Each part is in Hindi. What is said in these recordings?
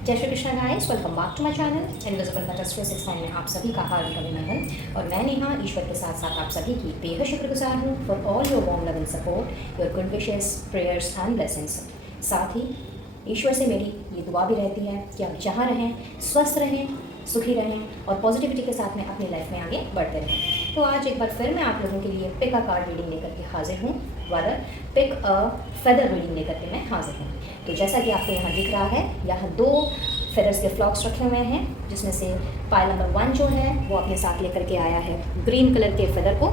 जय Shri Krishna guys, welcome back to my channel invisible petals 369 में आप सभी का हार्दिक अभिनंदन। और मैं नेहा ईश्वर के साथ साथ आप सभी की बेहद शुक्रगुजार हूँ for all your warm love and support, your good wishes, prayers and blessings. साथ ही ईश्वर से मेरी ये दुआ भी रहती है कि आप जहाँ रहें स्वस्थ रहें, सुखी रहें और पॉजिटिविटी के साथ में अपनी लाइफ में आगे बढ़ते रहें। तो आज एक बार फिर मैं आप लोगों के लिए पिक अ कार्ड रीडिंग लेकर के हाजिर हूँ, whether pick a feather reading लेकर के मैं हाजिर हूँ। तो जैसा कि आपको यहाँ दिख रहा है, यहाँ 2 फेदर्स के फ्लॉक्स रखे हुए हैं, जिसमें से पाइल नंबर 1 जो है वो अपने साथ लेकर के आया है ग्रीन कलर के फेदर को,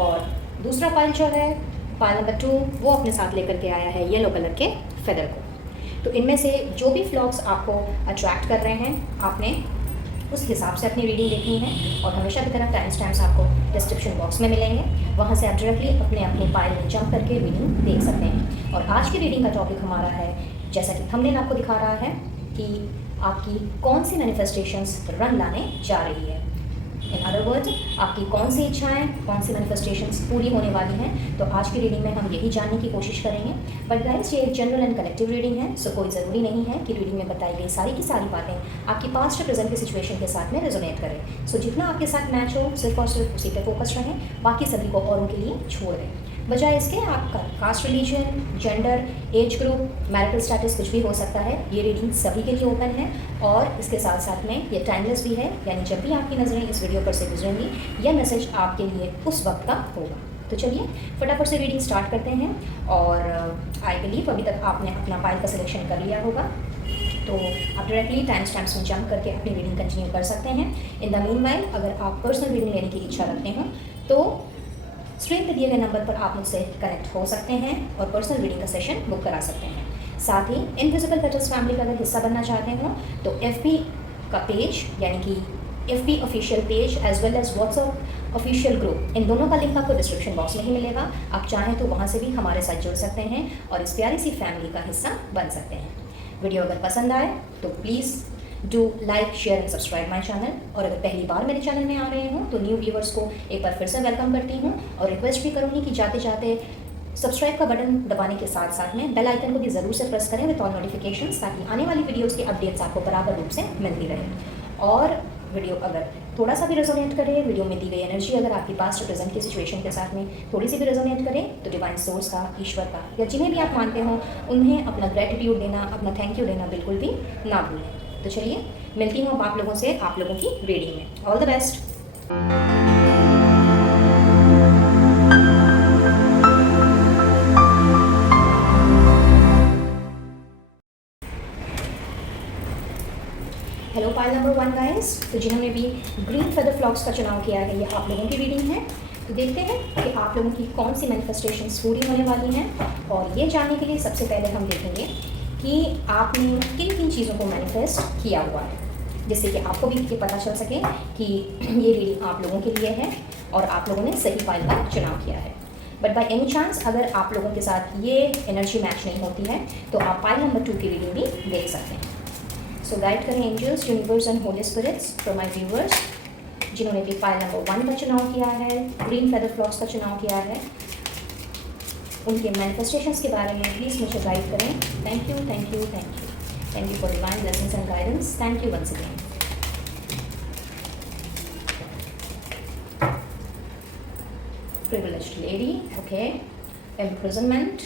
और दूसरा पाइल जो है पाइल नंबर 2 वो अपने साथ लेकर के आया है येलो कलर के फेदर को। तो इनमें से जो भी फ्लॉक्स आपको अट्रैक्ट कर रहे हैं, आपने उस हिसाब से अपनी रीडिंग देखनी है। और हमेशा की तरह टाइम स्टैम्प्स आपको डिस्क्रिप्शन बॉक्स में मिलेंगे, वहाँ से आप डायरेक्टली अपने पाइल में जंप करके रीडिंग देख सकते हैं। और आज की रीडिंग का टॉपिक हमारा है, जैसा कि थंबनेल आपको दिखा रहा है, कि आपकी कौन सी मैनिफेस्टेशंस रन लाने जा रही है। इन अदर वर्ड्स, आपकी कौन सी इच्छाएं, कौन सी मैनिफेस्टेशंस पूरी होने वाली हैं। तो आज की रीडिंग में हम यही जानने की कोशिश करेंगे। बट गाइस, ये एक जनरल एंड कलेक्टिव रीडिंग है, सो कोई ज़रूरी नहीं है कि रीडिंग में बताई गई सारी की सारी बातें आपकी पास्ट और प्रेजेंट की सिचुएशन के साथ में रेजोनेट करें। सो जितना आपके साथ मैच हो, सिर्फ और सिर्फ उसी पर फोकस रहें, बाकी सभी को औरों के लिए छोड़ दें। बजाय इसके आपका caste, religion, gender, age group, marital status कुछ भी हो सकता है। ये रीडिंग सभी के लिए ओपन है और इसके साथ साथ में ये टाइमलेस भी है, यानी जब भी आपकी नज़रें इस वीडियो पर से गुजरेंगी यह मैसेज आपके लिए उस वक्त का होगा। तो चलिए फटाफट से रीडिंग स्टार्ट करते हैं। और आई बिलीव अभी तक आपने अपना पाइल का सिलेक्शन कर लिया होगा, तो आप डायरेक्टली टाइम स्टैम्प्स में जंप करके अपनी रीडिंग कंटिन्यू कर सकते हैं। इन द मीनवाइल, अगर आप पर्सनल रीडिंग लेने की इच्छा रखते हो तो स्क्रीन पर दिए गए नंबर पर आप मुझसे कनेक्ट हो सकते हैं और पर्सनल रीडिंग का सेशन बुक करा सकते हैं। साथ ही इनविजिबल पेटल्स फैमिली का अगर हिस्सा बनना चाहते हो तो FB का पेज, यानी कि FB official page as well as WhatsApp official group, इन दोनों का लिंक आपको डिस्क्रिप्शन बॉक्स में ही मिलेगा। आप चाहें तो वहाँ से भी हमारे साथ जुड़ सकते हैं और इस प्यारी सी फैमिली का हिस्सा बन सकते हैं। वीडियो अगर पसंद आए तो please do like, share and subscribe my channel. और अगर पहली बार मेरे चैनल में आ रहे हो तो न्यू व्यूवर्स को एक बार फिर से वेलकम करती हूँ और रिक्वेस्ट भी करूँगी कि जाते जाते सब्सक्राइब का बटन दबाने के साथ साथ में बेल आइकन को भी ज़रूर से प्रेस करें विद ऑल नोटिफिकेशंस, ताकि आने वाली वीडियोज़ की अपडेट्स आपको बराबर रूप से मिलती रहे। और वीडियो अगर थोड़ा सा भी रेजोनेट करे, वीडियो में दी गई एनर्जी अगर आपकी पास्ट और प्रेजेंट की सिचुएशन के साथ में थोड़ी सी भी रेजोनेट करे, तो डिवाइन सोर्स का, ईश्वर का, या जिन्हें भी आप मानते हो उन्हें अपना ग्रेटिट्यूड देना, अपना थैंक यू देना बिल्कुल भी ना भूलें। तो चलिए मिलती हूँ आप लोगों से आप लोगों की रीडिंग में। All the best. Hello pile number 1 guys, तो जिन्होंने भी ग्रीन फेदर फ्लॉक्स का चुनाव किया है, ये आप लोगों की रीडिंग है। तो देखते हैं कि आप लोगों की कौन सी मैनिफेस्टेशंस पूरी होने वाली हैं। और ये जानने के लिए सबसे पहले हम देखेंगे कि आपने किन किन चीज़ों को मैनिफेस्ट किया हुआ है, जिससे कि आपको भी ये पता चल सके कि ये रीडिंग आप लोगों के लिए है और आप लोगों ने सही पाइल का चुनाव किया है। बट बाय एनी चांस अगर आप लोगों के साथ ये एनर्जी मैच नहीं होती है तो आप पाइल नंबर 2 की रीडिंग भी देख सकते हैं। सो गाइड करें angels, universe and holy spirits for my viewers जिन्होंने भी पाइल नंबर 1 का चुनाव किया है, ग्रीन फेदर फ्लॉक्स का चुनाव किया है, उनके मैनिफेस्टेशंस के बारे में प्लीज़ मुझे गाइड करें। Thank you, thank you, thank you, thank you for divine blessings and guidance. Thank you once again. Privileged lady, okay. Imprisonment,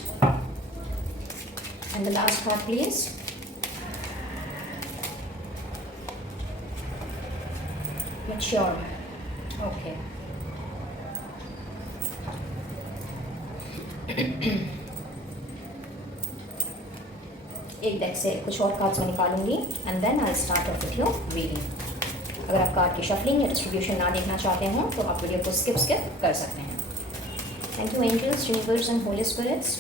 and the last card please. Mature, okay. एक डेक से कुछ और कार्ड्स मैं निकालूंगी and then I start off with your reading. अगर आप कार्ड की शफलिंग या डिस्ट्रीब्यूशन ना देखना चाहते हो तो आप वीडियो को स्किप कर सकते हैं। Thank you angels, universe and holy spirits,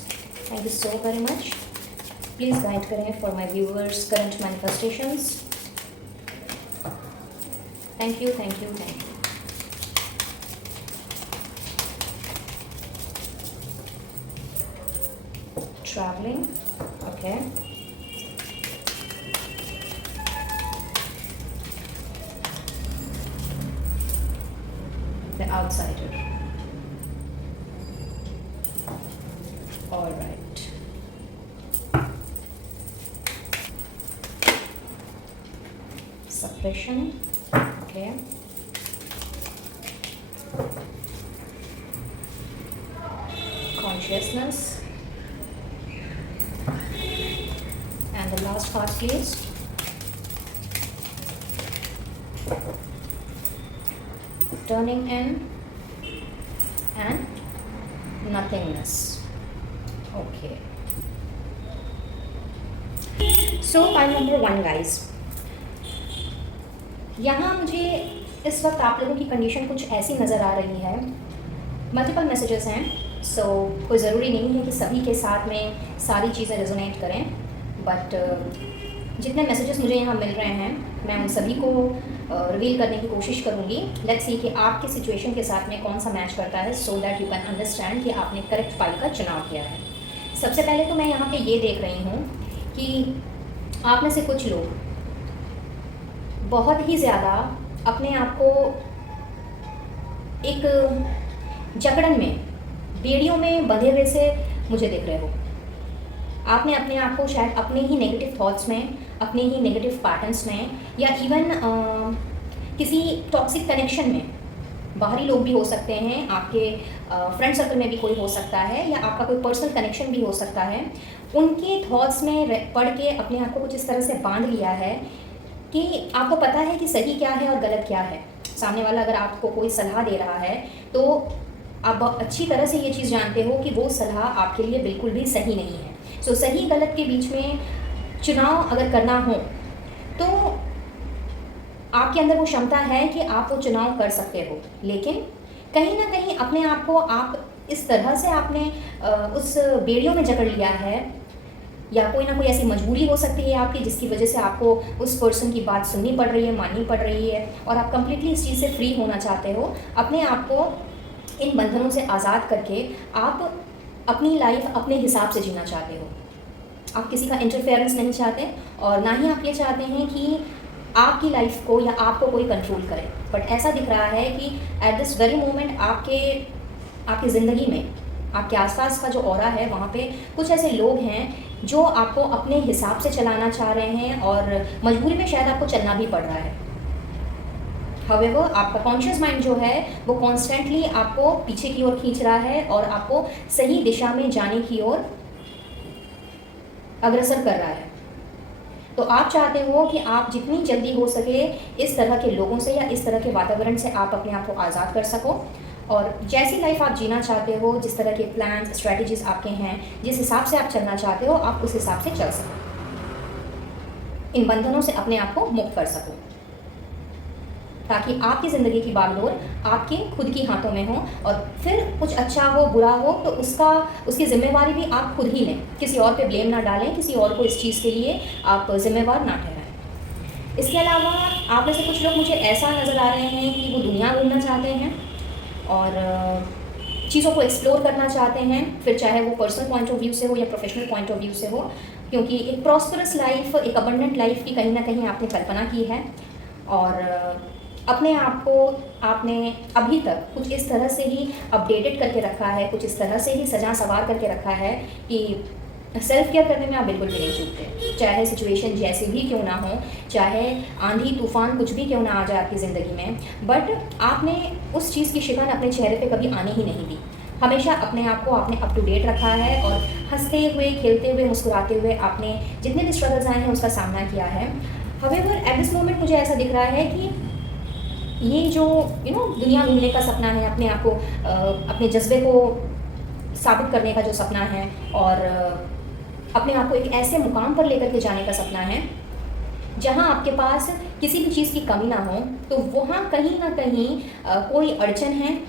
thank you so very much. Please guide करें for my viewers current manifestations. Thank you, thank you, thank you. Travelling, okay. The outsider. All right. expression. Okay. Consciousness. And the last part, please. Turning in and nothingness. Okay. So pile number 1 guys. यहाँ मुझे इस वक्त आप लोगों की कंडीशन कुछ ऐसी नज़र आ रही है. मल्टीपल मैसेजेस हैं, सो कोई ज़रूरी नहीं है कि सभी के साथ में सारी चीज़ें रेजोनेट करें, बट जितने मैसेजेस मुझे यहाँ मिल रहे हैं मैं उन सभी को रिवील करने की कोशिश करूँगी. लेट्स सी कि आपके सिचुएशन के साथ में कौन सा मैच करता है, so that you can understand कि आपने करेक्ट फाइल का चुनाव किया है. सबसे पहले तो मैं यहाँ पे ये देख रही हूँ कि आप में से कुछ लोग बहुत ही ज़्यादा अपने आप को एक जकड़न में, बेड़ियों में बंधे हुए से मुझे देख रहे हो. आपने अपने आप को शायद अपने ही नेगेटिव थॉट्स में, अपने ही नेगेटिव पैटर्न्स में, या इवन किसी टॉक्सिक कनेक्शन में, बाहरी लोग भी हो सकते हैं, आपके फ्रेंड सर्कल में भी कोई हो सकता है, या आपका कोई पर्सनल कनेक्शन भी हो सकता है, उनके थॉट्स में पढ़ के अपने आप को कुछ इस तरह से बांध लिया है कि आपको पता है कि सही क्या है और गलत क्या है. सामने वाला अगर आपको कोई सलाह दे रहा है तो आप अच्छी तरह से ये चीज़ जानते हो कि वो सलाह आपके लिए बिल्कुल भी सही नहीं है. सो सही गलत के बीच में चुनाव अगर करना हो तो आपके अंदर वो क्षमता है कि आप वो चुनाव कर सकते हो, लेकिन कहीं ना कहीं अपने आप को आप इस तरह से आपने उस बेड़ियों में जकड़ लिया है, या कोई ना कोई ऐसी मजबूरी हो सकती है आपकी जिसकी वजह से आपको उस पर्सन की बात सुननी पड़ रही है, माननी पड़ रही है, और आप कम्प्लीटली इस चीज़ से फ्री होना चाहते हो. अपने आप को इन बंधनों से आज़ाद करके आप अपनी लाइफ अपने हिसाब से जीना चाहते हो. आप किसी का इंटरफेरेंस नहीं चाहते, और ना ही आप ये चाहते हैं कि आपकी लाइफ को या आपको कोई कंट्रोल करे. बट ऐसा दिख रहा है कि एट दिस वेरी मोमेंट आपकी ज़िंदगी में, आपके आसपास का जो ऑरा है, वहाँ पे कुछ ऐसे लोग हैं जो आपको अपने हिसाब से चलाना चाह रहे हैं, और मजबूरी में शायद आपको चलना भी पड़ रहा है. हाउएवर आपका कॉन्शियस माइंड जो है वो कॉन्स्टेंटली आपको पीछे की ओर खींच रहा है और आपको सही दिशा में जाने की ओर अग्रसर कर रहा है. तो आप चाहते हो कि आप जितनी जल्दी हो सके इस तरह के लोगों से या इस तरह के वातावरण से आप अपने आप को आज़ाद कर सको, और जैसी लाइफ आप जीना चाहते हो, जिस तरह के प्लान्स स्ट्रेटजीज आपके हैं, जिस हिसाब से आप चलना चाहते हो, आप उस हिसाब से चल सको, इन बंधनों से अपने आप को मुक्त कर सको, ताकि आपकी ज़िंदगी की बागडोर आपके खुद की हाथों में हो, और फिर कुछ अच्छा हो बुरा हो तो उसकी जिम्मेवारी भी आप खुद ही लें. किसी और पे ब्लेम ना डालें, किसी और को इस चीज़ के लिए आप जिम्मेवार ना ठहराएं. इसके अलावा आप में से कुछ लोग मुझे ऐसा नज़र आ रहे हैं कि वो दुनिया घूमना चाहते हैं और चीज़ों को एक्सप्लोर करना चाहते हैं, फिर चाहे वो पर्सनल पॉइंट ऑफ व्यू से हो या प्रोफेशनल पॉइंट ऑफ व्यू से हो, क्योंकि एक प्रॉस्परस लाइफ, एक अबंडेंट लाइफ की कहीं ना कहीं आपने कल्पना की है, और अपने आप को आपने अभी तक कुछ इस तरह से ही अपडेटेड करके रखा है, कुछ इस तरह से ही सजा सवार करके रखा है कि सेल्फ केयर करने में आप बिल्कुल भी नहीं चूकते. चाहे सिचुएशन जैसी भी क्यों ना हो, चाहे आंधी तूफान कुछ भी क्यों ना आ जाए आपकी ज़िंदगी में, बट आपने उस चीज़ की शिकन अपने चेहरे पे कभी आने ही नहीं दी. हमेशा अपने आप को आपने अप टू डेट रखा है, और हंसते हुए, खेलते हुए, मुस्कुराते हुए आपने जितने भी स्ट्रगल्स आए हैं उसका सामना किया है. हाउएवर एट दिस मोमेंट मुझे ऐसा दिख रहा है कि ये जो दुनिया घूमने का सपना है, अपने आप को अपने जज्बे को साबित करने का जो सपना है, और अपने आप को एक ऐसे मुकाम पर लेकर के जाने का सपना है जहां आपके पास किसी भी चीज़ की कमी ना हो, तो वहाँ कहीं ना कहीं कोई अड़चन है.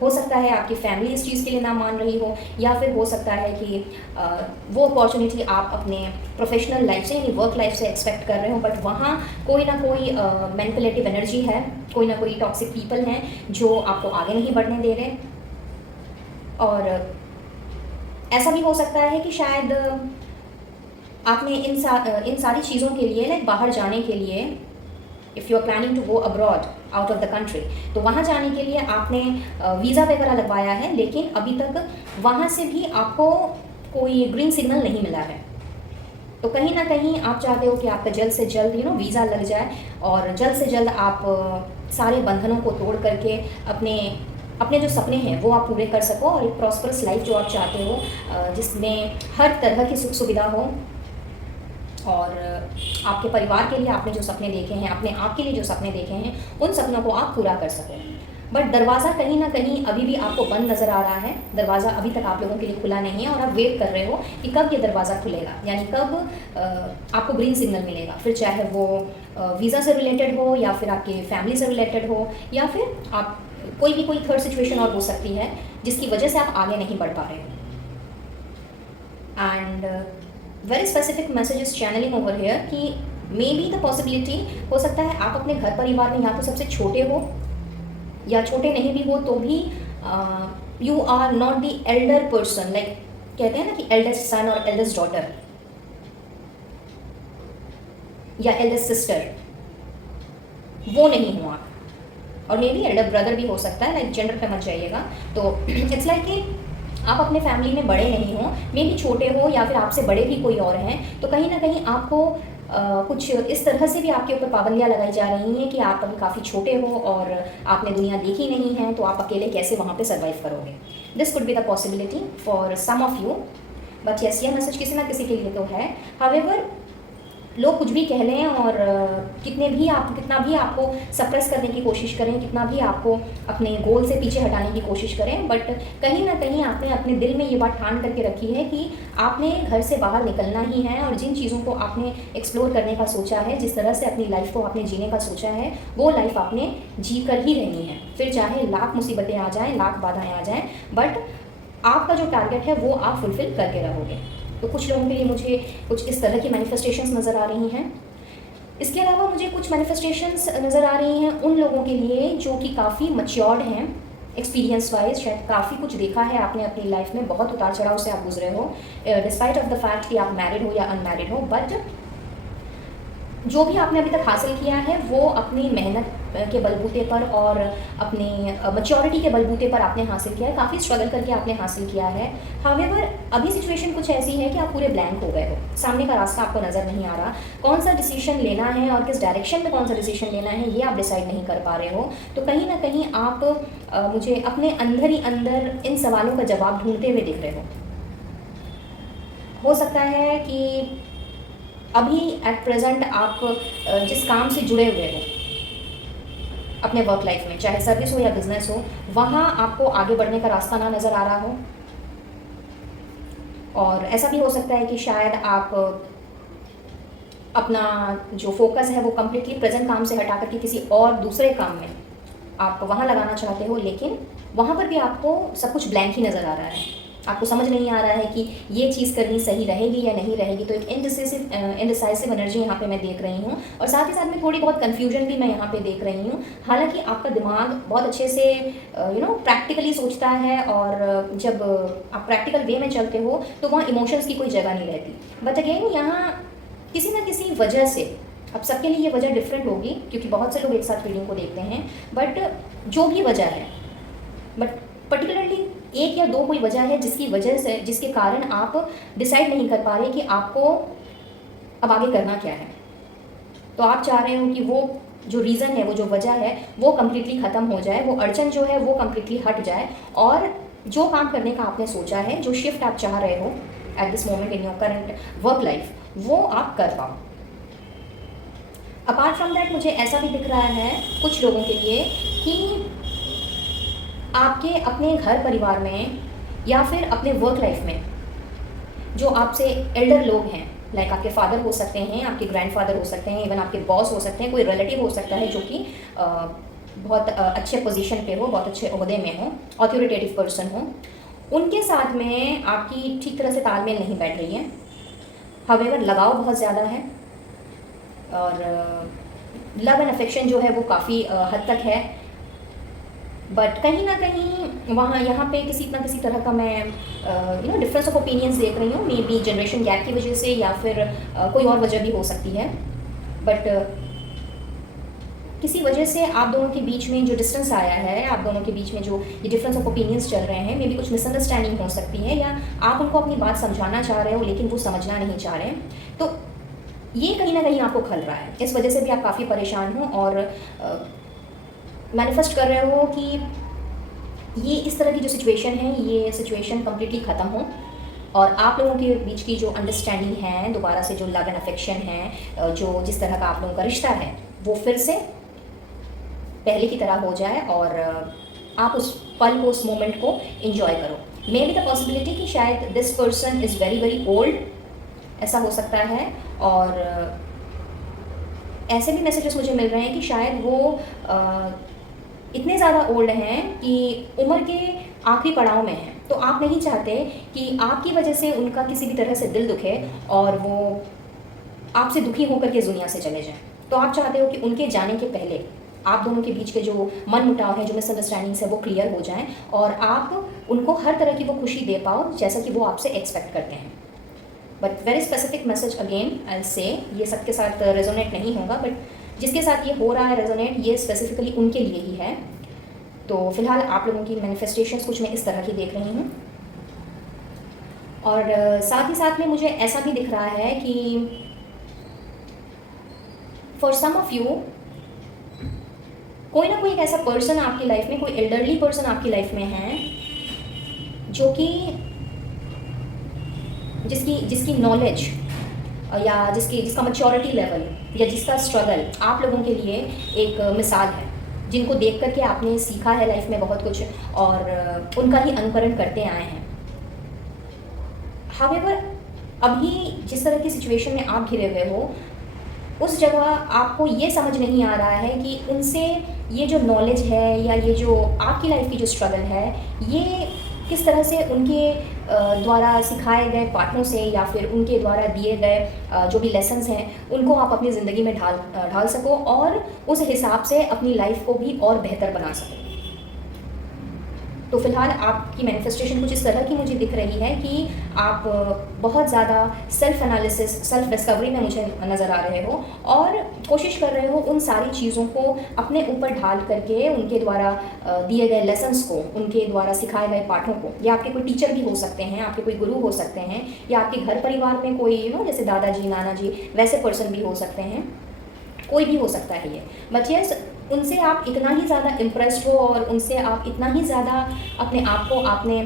हो सकता है आपकी फैमिली इस चीज़ के लिए ना मान रही हो, या फिर हो सकता है कि वो अपॉर्चुनिटी आप अपने प्रोफेशनल लाइफ से यानी वर्क लाइफ से एक्सपेक्ट कर रहे हो, बट वहाँ कोई ना कोई मैनिपुलेटिव एनर्जी है, कोई ना कोई टॉक्सिक पीपल हैं जो आपको आगे नहीं बढ़ने दे रहे. और ऐसा भी हो सकता है कि शायद आपने इन सारी चीज़ों के लिए, लाइक बाहर जाने के लिए, if you are planning to go abroad out of the country, तो वहाँ जाने के लिए आपने वीज़ा वगैरह लगवाया है, लेकिन अभी तक वहाँ से भी आपको कोई ग्रीन सिग्नल नहीं मिला है. तो कहीं ना कहीं आप चाहते हो कि आपका जल्द से जल्द वीज़ा लग जाए और जल्द से जल्द आप सारे बंधनों को तोड़ करके अपने अपने जो सपने हैं वो आप पूरे कर सको और एक प्रॉस्परस लाइफ जो आप चाहते हो जिसमें हर तरह की सुख सुविधा हो और आपके परिवार के लिए आपने जो सपने देखे हैं, अपने आप के लिए जो सपने देखे हैं, उन सपनों को आप पूरा कर सकें। बट दरवाज़ा कहीं ना कहीं अभी भी आपको बंद नज़र आ रहा है। दरवाज़ा अभी तक आप लोगों के लिए खुला नहीं है और आप वेट कर रहे हो कि कब ये दरवाज़ा खुलेगा, यानी कब आपको ग्रीन सिग्नल मिलेगा। फिर चाहे वो वीज़ा से रिलेटेड हो या फिर आपके फैमिली से रिलेटेड हो या फिर आप कोई थर्ड सिचुएशन और हो सकती है जिसकी वजह से आप आगे नहीं बढ़ पा रहे हो। And very specific messages channelling over here कि मे बी द पॉसिबिलिटी हो सकता है आप अपने घर परिवार में या तो सबसे छोटे हो या छोटे नहीं भी हो तो भी you are not the elder person, like कहते हैं ना कि एल्डेस्ट सन और एल्डेस्ट डॉटर या एल्डेस्ट सिस्टर, वो नहीं हो आप। और मे बी एल्डर ब्रदर भी हो सकता है, लाइक जेंडर पे मत जाइएगा। तो इट्स लाइक कि आप अपने फैमिली में बड़े नहीं हो, मे बी छोटे हो या फिर आपसे बड़े भी कोई और हैं, तो कहीं ना कहीं आपको कुछ इस तरह से भी आपके ऊपर पाबंदियाँ लगाई जा रही हैं कि आप अभी काफ़ी छोटे हो और आपने दुनिया देखी नहीं है, तो आप अकेले कैसे वहाँ पे सर्वाइव करोगे। This could be the possibility for some of you, but yes, ये मैसेज किसी ना किसी के लिए तो है। हावेवर लोग कुछ भी कह लें और कितना भी आपको सप्रेस करने की कोशिश करें, कितना भी आपको अपने गोल से पीछे हटाने की कोशिश करें, बट कहीं ना कहीं आपने अपने दिल में ये बात ठान करके रखी है कि आपने घर से बाहर निकलना ही है और जिन चीज़ों को आपने एक्सप्लोर करने का सोचा है, जिस तरह से अपनी लाइफ को आपने जीने का सोचा है, वो लाइफ आपने जी कर ही रहनी है। फिर चाहे लाख मुसीबतें आ जाएँ, लाख बाधाएँ आ जाएँ, बट आपका जो टारगेट है वो आप फुलफ़िल करके रहोगे। तो कुछ लोगों के लिए मुझे कुछ इस तरह की मैनिफेस्टेशंस नज़र आ रही हैं। इसके अलावा मुझे कुछ मैनिफेस्टेशंस नज़र आ रही हैं उन लोगों के लिए जो कि काफ़ी मैच्योर्ड हैं एक्सपीरियंस वाइज, शायद काफ़ी कुछ देखा है आपने अपनी लाइफ में, बहुत उतार चढ़ाव से आप गुजरे हो, डिस्पाइट ऑफ द फैक्ट कि आप मैरिड हो या अनमैरिड हो, बट जो भी आपने अभी तक हासिल किया है वो अपनी मेहनत के बलबूते पर और अपनी मैच्योरिटी के बलबूते पर आपने हासिल किया है, काफ़ी स्ट्रगल करके आपने हासिल किया है। हावेवर अभी सिचुएशन कुछ ऐसी है कि आप पूरे ब्लैंक हो गए हो, सामने का रास्ता आपको नज़र नहीं आ रहा, कौन सा डिसीजन लेना है और किस डायरेक्शन में कौन सा डिसीजन लेना है ये आप डिसाइड नहीं कर पा रहे हो। तो कहीं ना कहीं आप मुझे अपने अंदर ही अंदर इन सवालों का जवाब ढूंढते हुए दिख रहे हो सकता है कि अभी एट प्रेजेंट आप जिस काम से जुड़े हुए हो अपने वर्क लाइफ में, चाहे सर्विस हो या बिजनेस हो, वहाँ आपको आगे बढ़ने का रास्ता ना नज़र आ रहा हो। और ऐसा भी हो सकता है कि शायद आप अपना जो फोकस है वो कम्प्लीटली प्रेजेंट काम से हटा करके किसी और दूसरे काम में आप वहाँ लगाना चाहते हो, लेकिन वहाँ पर भी आपको सब कुछ ब्लैंक ही नज़र आ रहा है। आपको समझ नहीं आ रहा है कि ये चीज़ करनी सही रहेगी या नहीं रहेगी। तो एक इनडिसाइसिव एनर्जी यहाँ पे मैं देख रही हूँ और साथ ही साथ में थोड़ी बहुत कन्फ्यूजन भी मैं यहाँ पे देख रही हूँ। हालांकि आपका दिमाग बहुत अच्छे से प्रैक्टिकली सोचता है और जब आप प्रैक्टिकल वे में चलते हो तो वहाँ इमोशंस की कोई जगह नहीं रहती। बट अगेन यहाँ किसी ना किसी वजह से, अब सबके लिए ये वजह डिफरेंट होगी क्योंकि बहुत से लोग एक साथ रीडिंग को देखते हैं, बट जो भी वजह है, बट पर्टिकुलरली एक या दो कोई वजह है जिसके कारण आप डिसाइड नहीं कर पा रहे कि आपको अब आगे करना क्या है। तो आप चाह रहे हो कि वो जो रीज़न है, वो जो वजह है वो कम्प्लीटली ख़त्म हो जाए, वो अड़चन जो है वो कम्प्लीटली हट जाए और जो काम करने का आपने सोचा है, जो शिफ्ट आप चाह रहे हो at this moment in your current work life, वो आप कर पाओ। अपार्ट फ्रॉम दैट मुझे ऐसा भी दिख रहा है कुछ लोगों के लिए कि आपके अपने घर परिवार में या फिर अपने वर्क लाइफ में जो आपसे एल्डर लोग हैं, लाइक आपके फादर हो सकते हैं, आपके ग्रैंडफादर हो सकते हैं, इवन आपके बॉस हो सकते हैं, कोई रिलेटिव हो सकता है जो कि बहुत अच्छे पोजीशन पे हो, बहुत अच्छे ओहदे में हो, ऑथोरिटेटिव पर्सन हो, उनके साथ में आपकी ठीक तरह से तालमेल नहीं बैठ रही है। हावेवर लगाव बहुत ज़्यादा है और लव एंड अफेक्शन जो है वो काफ़ी हद तक है, बट कहीं ना कहीं वहाँ यहाँ पे किसी तरह का मैं डिफरेंस ऑफ ओपिनियंस देख रही हूँ, मे बी जनरेशन गैप की वजह से या फिर कोई और वजह भी हो सकती है। बट किसी वजह से आप दोनों के बीच में जो डिस्टेंस आया है, आप दोनों के बीच में जो ये डिफरेंस ऑफ ओपिनियंस चल रहे हैं, मे बी कुछ मिसअंडरस्टैंडिंग हो सकती है, या आप उनको अपनी बात समझाना चाह रहे हो लेकिन वो समझना नहीं चाह रहे हैं। तो ये कहीं ना कहीं आपको खल रहा है, इस वजह से भी आप काफ़ी परेशान हो और मैनिफेस्ट कर रहे हो कि ये इस तरह की जो सिचुएशन है, ये सिचुएशन कम्प्लीटली ख़त्म हो और आप लोगों के बीच की जो अंडरस्टैंडिंग है, दोबारा से जो लव एंड अफेक्शन है, जो जिस तरह का आप लोगों का रिश्ता है, वो फिर से पहले की तरह हो जाए और आप उस पल को, उस मोमेंट को एंजॉय करो। मे बी द पॉसिबिलिटी कि शायद this person is very very old, ऐसा हो सकता है। और ऐसे भी मैसेजेस मुझे मिल रहे हैं कि शायद वो इतने ज़्यादा ओल्ड हैं कि उम्र के आखिरी पड़ाव में हैं। तो आप नहीं चाहते कि आपकी वजह से उनका किसी भी तरह से दिल दुखे और वो आपसे दुखी होकर के इस दुनिया से चले जाएं। तो आप चाहते हो कि उनके जाने के पहले आप दोनों के बीच के जो मन मुटाव है, जो मिसअंडरस्टैंडिंग्स है, वो क्लियर हो जाएं और आप उनको हर तरह की वो खुशी दे पाओ जैसा कि वो आपसे एक्सपेक्ट करते हैं। But very specific message again I से, ये सबके साथ रेजोनेट नहीं होगा, बट जिसके साथ ये हो रहा है रेजोनेट, ये स्पेसिफिकली उनके लिए ही है। तो फिलहाल आप लोगों की मैनिफेस्टेशंस कुछ मैं इस तरह की देख रही हूँ। और साथ ही साथ में मुझे ऐसा भी दिख रहा है कि फॉर सम ऑफ यू कोई ना कोई एक ऐसा पर्सन आपकी लाइफ में, कोई एल्डरली पर्सन आपकी लाइफ में है जो कि जिसकी नॉलेज या जिसका मैच्योरिटी लेवल या जिसका स्ट्रगल आप लोगों के लिए एक मिसाल है, जिनको देख करके आपने सीखा है लाइफ में बहुत कुछ और उनका ही अनुकरण करते आए हैं। हावेवर अभी जिस तरह की सिचुएशन में आप घिरे हुए हो, उस जगह आपको ये समझ नहीं आ रहा है कि उनसे ये जो नॉलेज है या ये जो आपकी लाइफ की जो स्ट्रगल है, ये किस तरह से उनके द्वारा सिखाए गए पाठों से या फिर उनके द्वारा दिए गए जो भी लेसन्स हैं, उनको आप अपनी ज़िंदगी में ढाल सको और उस हिसाब से अपनी लाइफ को भी और बेहतर बना सको। तो फिलहाल आपकी मैनिफेस्टेशन कुछ इस तरह की मुझे दिख रही है कि आप बहुत ज़्यादा सेल्फ एनालिसिस, सेल्फ डिस्कवरी में मुझे नज़र आ रहे हो और कोशिश कर रहे हो उन सारी चीज़ों को अपने ऊपर ढाल करके, उनके द्वारा दिए गए लेसन्स को, उनके द्वारा सिखाए गए पाठों को, या आपके कोई टीचर भी हो सकते हैं, आपके कोई गुरु हो सकते हैं, या आपके घर परिवार में कोई जैसे दादाजी, नाना जी, वैसे पर्सन भी हो सकते हैं, कोई भी हो सकता है ये। बट यस, उनसे आप इतना ही ज़्यादा इम्प्रेस्ड हो और उनसे आप इतना ही ज़्यादा अपने आप को आपने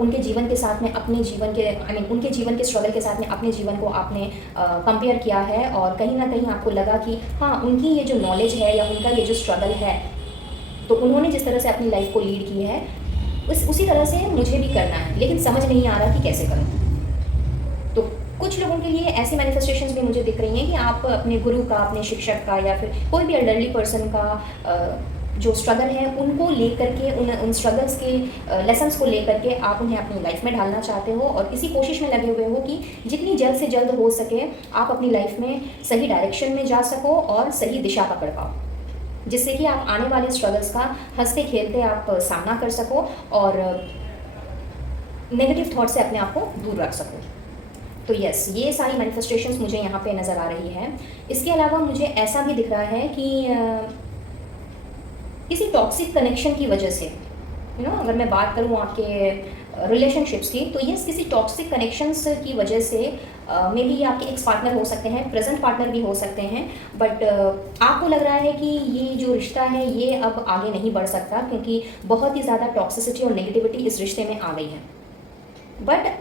उनके जीवन के साथ में अपने जीवन के उनके जीवन के स्ट्रगल के साथ में अपने जीवन को आपने कंपेयर किया है और कहीं ना कहीं आपको लगा कि हाँ, उनकी ये जो नॉलेज है या उनका ये जो स्ट्रगल है, तो उन्होंने जिस तरह से अपनी लाइफ को लीड की है उसी तरह से मुझे भी करना है, लेकिन समझ नहीं आ रहा कि कैसे करूँ। तो कुछ लोगों के लिए ऐसी मैनिफेस्टेशंस भी मुझे दिख रही हैं कि आप अपने गुरु का, अपने शिक्षक का या फिर कोई भी एल्डरली पर्सन का जो स्ट्रगल है उनको लेकर के, उन स्ट्रगल्स के लेसन्स को लेकर के आप उन्हें अपनी लाइफ में ढालना चाहते हो और इसी कोशिश में लगे हुए हो कि जितनी जल्द से जल्द हो सके आप अपनी लाइफ में सही डायरेक्शन में जा सको और सही दिशा पकड़ पाओ, जिससे कि आप आने वाले स्ट्रगल्स का हंसते खेलते आप सामना कर सको और नेगेटिव थॉट से अपने आप को दूर रख सको। तो यस, ये सारी मैनिफेस्टेशंस मुझे यहाँ पे नज़र आ रही है। इसके अलावा मुझे ऐसा भी दिख रहा है कि किसी टॉक्सिक कनेक्शन की वजह से अगर मैं बात करूँ आपके रिलेशनशिप्स की, तो ये किसी टॉक्सिक कनेक्शंस की वजह से मे बी आपके एक्स पार्टनर हो सकते हैं, प्रेजेंट पार्टनर भी हो सकते हैं, बट आपको लग रहा है कि ये जो रिश्ता है ये अब आगे नहीं बढ़ सकता क्योंकि बहुत ही ज़्यादा टॉक्सिसिटी और नेगेटिविटी इस रिश्ते में आ गई है। बट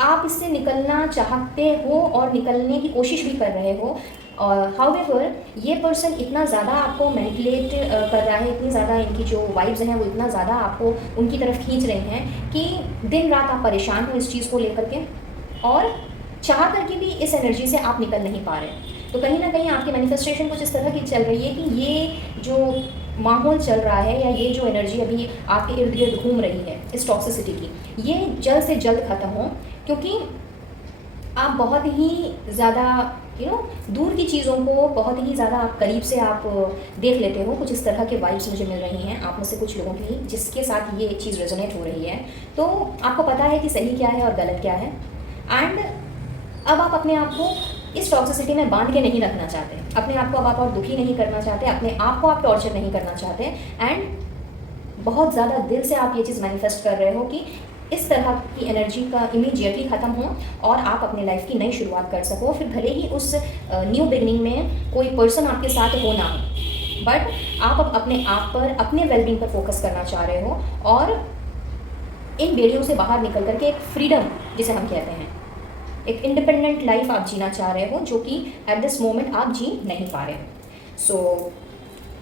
आप इससे निकलना चाहते हो और निकलने की कोशिश भी कर रहे हो, और हाउएवर ये पर्सन इतना ज़्यादा आपको मैनिपुलेट कर रहा है, इतनी ज़्यादा इनकी जो वाइब्स हैं वो इतना ज़्यादा आपको उनकी तरफ खींच रहे हैं कि दिन रात आप परेशान हो इस चीज़ को लेकर के और चाह करके भी इस एनर्जी से आप निकल नहीं पा रहे। तो कहीं ना कहीं आपकी मैनिफेस्टेशन कुछ इस तरह की चल रही है कि ये जो माहौल चल रहा है या ये जो एनर्जी अभी आपके इर्द गिर्द घूम रही है इस टॉक्सिसिटी की, ये जल्द से जल्द ख़त्म हो, क्योंकि आप बहुत ही ज़्यादा दूर की चीज़ों को बहुत ही ज़्यादा आप करीब से आप देख लेते हो। कुछ इस तरह के वाइब्स मुझे मिल रही हैं आप में से कुछ लोगों की जिसके साथ ये चीज़ रेजोनेट हो रही है। तो आपको पता है कि सही क्या है और गलत क्या है, एंड अब आप अपने आप को इस टॉक्सिसिटी में बांध के नहीं रखना चाहते, अपने आप को अब आप और दुखी नहीं करना चाहते, अपने आप को आप टॉर्चर नहीं करना चाहते, एंड बहुत ज़्यादा दिल से आप ये चीज़ मैनिफेस्ट कर रहे हो कि इस तरह की एनर्जी का इमीडिएटली ख़त्म हो और आप अपने लाइफ की नई शुरुआत कर सको। फिर भले ही उस न्यू बिगनिंग में कोई पर्सन आपके साथ हो ना हो, बट आप अब अपने आप पर, अपने वेलबींग पर फोकस करना चाह रहे हो और इन बेड़ियों से बाहर निकल करके एक फ्रीडम जिसे हम कहते हैं, एक इंडिपेंडेंट लाइफ आप जीना चाह रहे हो, जो कि एट दिस मोमेंट आप जी नहीं पा रहे हो। सो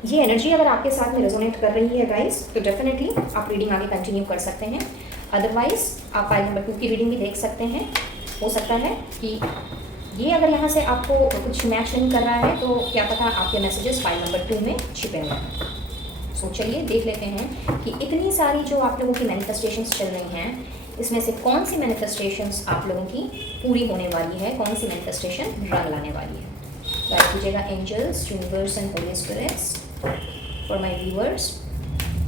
ये एनर्जी अगर आपके साथ में रेजोनेट कर रही है गाइस, तो डेफिनेटली आप रीडिंग आगे कंटिन्यू कर सकते हैं। अदरवाइज आप पाइल नंबर 2 की रीडिंग भी देख सकते हैं। हो सकता है कि ये अगर यहाँ से आपको कुछ मैच नहीं कर रहा है तो क्या पता आपके मैसेजेस पाइल नंबर 2 में छिपे हुए हैं। सो चलिए देख लेते हैं कि इतनी सारी जो आप लोगों की मैनिफेस्टेशंस चल रही हैं, इसमें से कौन सी मैनिफेस्टेशंस आप लोगों की पूरी होने वाली है, कौन सी मैनिफेस्टेशन रंग लाने वाली है। गाइड कीजिएगा angels, universe and holy spirits for my viewers,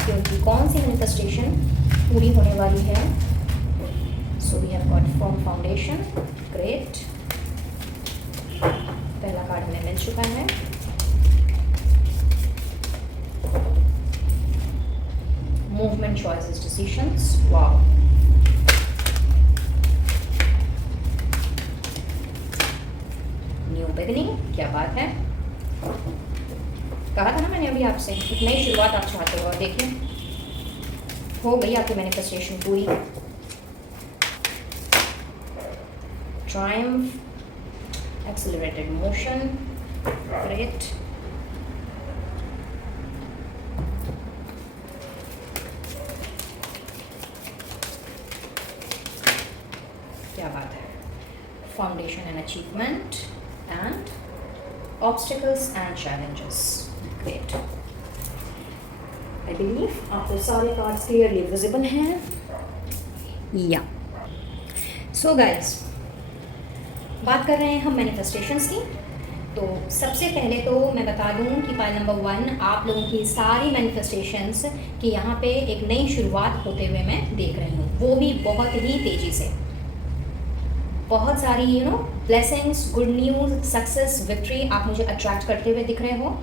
क्योंकि कौन सी मैनिफेस्टेशन पूरी होने वाली है। So we have got firm foundation, great. पहला कार्ड हमें मिल चुका है। Movement, choices, decisions, wow. New beginning, क्या बात है। कहा था ना मैंने अभी आपसे, एक नई शुरुआत आप चाहते हो और देखिए हो गई आपकी मैनिफेस्टेशन पूरी। Triumph, accelerated motion, great. क्या बात है। Foundation and achievement and obstacles and challenges, great. I believe आपको सारे कार्ड्स क्लियरली विजिबल हैं। या सो गाइस, बात कर रहे हैं हम मैनिफेस्टेशंस की। तो सबसे पहले तो मैं बता दूं कि पाइल नंबर 1 आप लोगों की सारी मैनिफेस्टेशंस की यहाँ पे एक नई शुरुआत होते हुए मैं देख रही हूँ, वो भी बहुत ही तेज़ी से। बहुत सारी blessings, good news, success, victory आप मुझे अट्रैक्ट करते हुए दिख रहे हो।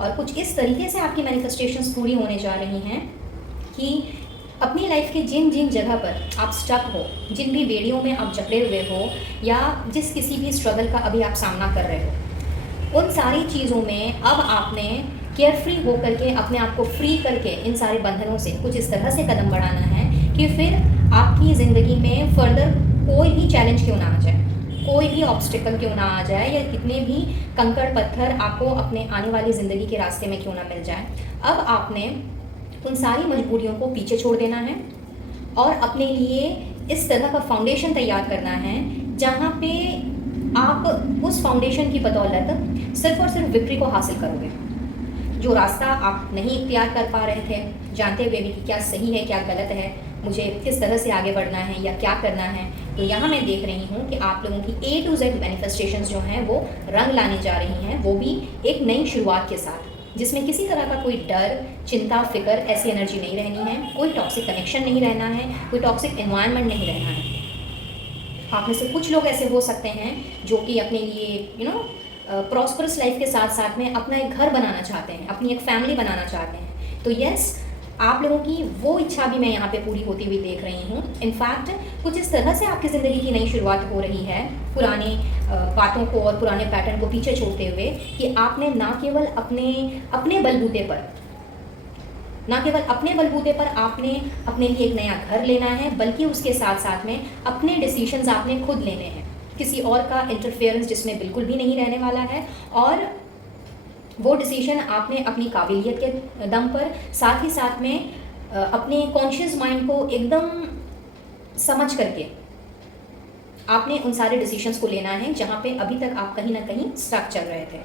और कुछ इस तरीके से आपकी मैनिफेस्टेशंस पूरी होने जा रही हैं कि अपनी लाइफ के जिन जिन जगह पर आप स्टक हो, जिन भी बेड़ियों में आप जकड़े हुए हो, या जिस किसी भी स्ट्रगल का अभी आप सामना कर रहे हो, उन सारी चीज़ों में अब आपने केयर फ्री होकर के अपने आप को फ्री करके इन सारे बंधनों से कुछ इस तरह से कदम बढ़ाना है कि फिर आपकी ज़िंदगी में फर्दर कोई भी चैलेंज क्यों ना आ जाए, कोई भी ऑब्स्टिकल क्यों ना आ जाए, या कितने भी कंकड़ पत्थर आपको अपने आने वाली ज़िंदगी के रास्ते में क्यों ना मिल जाए, अब आपने उन सारी मजबूरियों को पीछे छोड़ देना है और अपने लिए इस तरह का फाउंडेशन तैयार करना है जहाँ पे आप उस फाउंडेशन की बदौलत सिर्फ और सिर्फ विक्ट्री को हासिल करोगे। जो रास्ता आप नहीं इख्तियार कर पा रहे थे, जानते हुए भी कि क्या सही है क्या गलत है, मुझे किस तरह से आगे बढ़ना है या क्या करना है, तो यहाँ मैं देख रही हूँ कि आप लोगों की A to Z मैनिफेस्टेशंस जो हैं वो रंग लाने जा रही हैं, वो भी एक नई शुरुआत के साथ, जिसमें किसी तरह का कोई डर, चिंता, फिक्र ऐसी एनर्जी नहीं रहनी है, कोई टॉक्सिक कनेक्शन नहीं रहना है, कोई टॉक्सिक एनवायरनमेंट नहीं रहना है। आप में से कुछ लोग ऐसे हो सकते हैं जो कि अपने लिए प्रॉस्परस लाइफ के साथ साथ में अपना एक घर बनाना चाहते हैं, अपनी एक फैमिली बनाना चाहते हैं। तो यस, आप लोगों की वो इच्छा भी मैं यहाँ पे पूरी होती हुई देख रही हूँ। इनफैक्ट कुछ इस तरह से आपकी ज़िंदगी की नई शुरुआत हो रही है, पुरानी बातों को और पुराने पैटर्न को पीछे छोड़ते हुए, कि आपने ना केवल अपने बलबूते पर आपने अपने लिए एक नया घर लेना है, बल्कि उसके साथ साथ में अपने डिसीजंस आपने खुद लेने हैं, किसी और का इंटरफेरेंस जिसमें बिल्कुल भी नहीं रहने वाला है। और वो डिसीजन आपने अपनी काबिलियत के दम पर, साथ ही साथ में अपने कॉन्शियस माइंड को एकदम समझ करके आपने उन सारे डिसीजंस को लेना है जहाँ पे अभी तक आप कहीं ना कहीं स्टक चल रहे थे।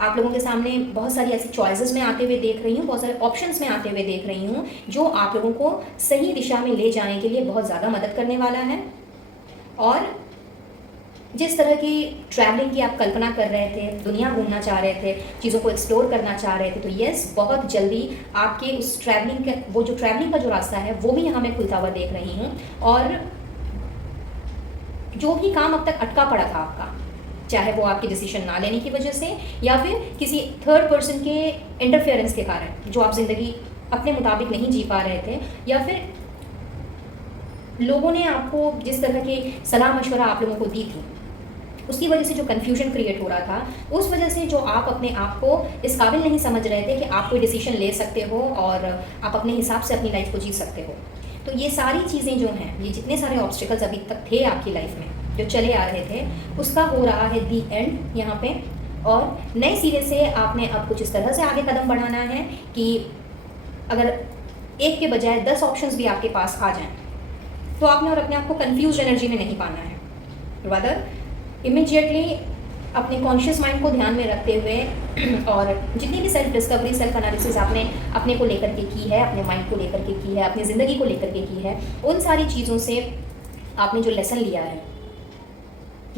आप लोगों के सामने बहुत सारी ऐसी चॉइसेस में आते हुए देख रही हूँ, बहुत सारे ऑप्शंस में आते हुए देख रही हूँ, जो आप लोगों को सही दिशा में ले जाने के लिए बहुत ज़्यादा मदद करने वाला है। और जिस तरह की ट्रैवलिंग की आप कल्पना कर रहे थे, दुनिया घूमना चाह रहे थे, चीज़ों को एक्सप्लोर करना चाह रहे थे, तो यस, बहुत जल्दी आपके उस ट्रैवलिंग का ट्रैवलिंग का जो रास्ता है वो भी यहाँ मैं खुलता हुआ देख रही हूँ। और जो भी काम अब तक अटका पड़ा था आपका, चाहे वो आपके डिसीजन ना लेने की वजह से या फिर किसी थर्ड पर्सन के इंटरफेरेंस के कारण, जो आप ज़िंदगी अपने मुताबिक नहीं जी पा रहे थे, या फिर लोगों ने आपको जिस तरह की सलाह मशवरा आप लोगों को दी थी, उसकी वजह से जो कन्फ्यूजन क्रिएट हो रहा था, उस वजह से जो आप अपने आप को इस काबिल नहीं समझ रहे थे कि आप कोई डिसीजन ले सकते हो और आप अपने हिसाब से अपनी लाइफ को जी सकते हो। तो ये सारी चीज़ें जो हैं, ये जितने सारे ऑब्स्टिकल्स अभी तक थे आपकी लाइफ में जो चले आ रहे थे, उसका हो रहा है दी एंड यहाँ पे। और नए सिरे से आपने अब कुछ इस तरह से आगे कदम बढ़ाना है कि अगर एक के बजाय 10 ऑप्शंस भी आपके पास आ जाएं, तो आपने और अपने आप को कंफ्यूज एनर्जी में नहीं पाना है। रादर इमीडिएटली अपने कॉन्शियस माइंड को ध्यान में रखते हुए और जितनी भी सेल्फ डिस्कवरी, सेल्फ एनालिसिस आपने अपने को लेकर के की है, अपने माइंड को लेकर के की है, अपनी ज़िंदगी को लेकर के की है, उन सारी चीज़ों से आपने जो लेसन लिया है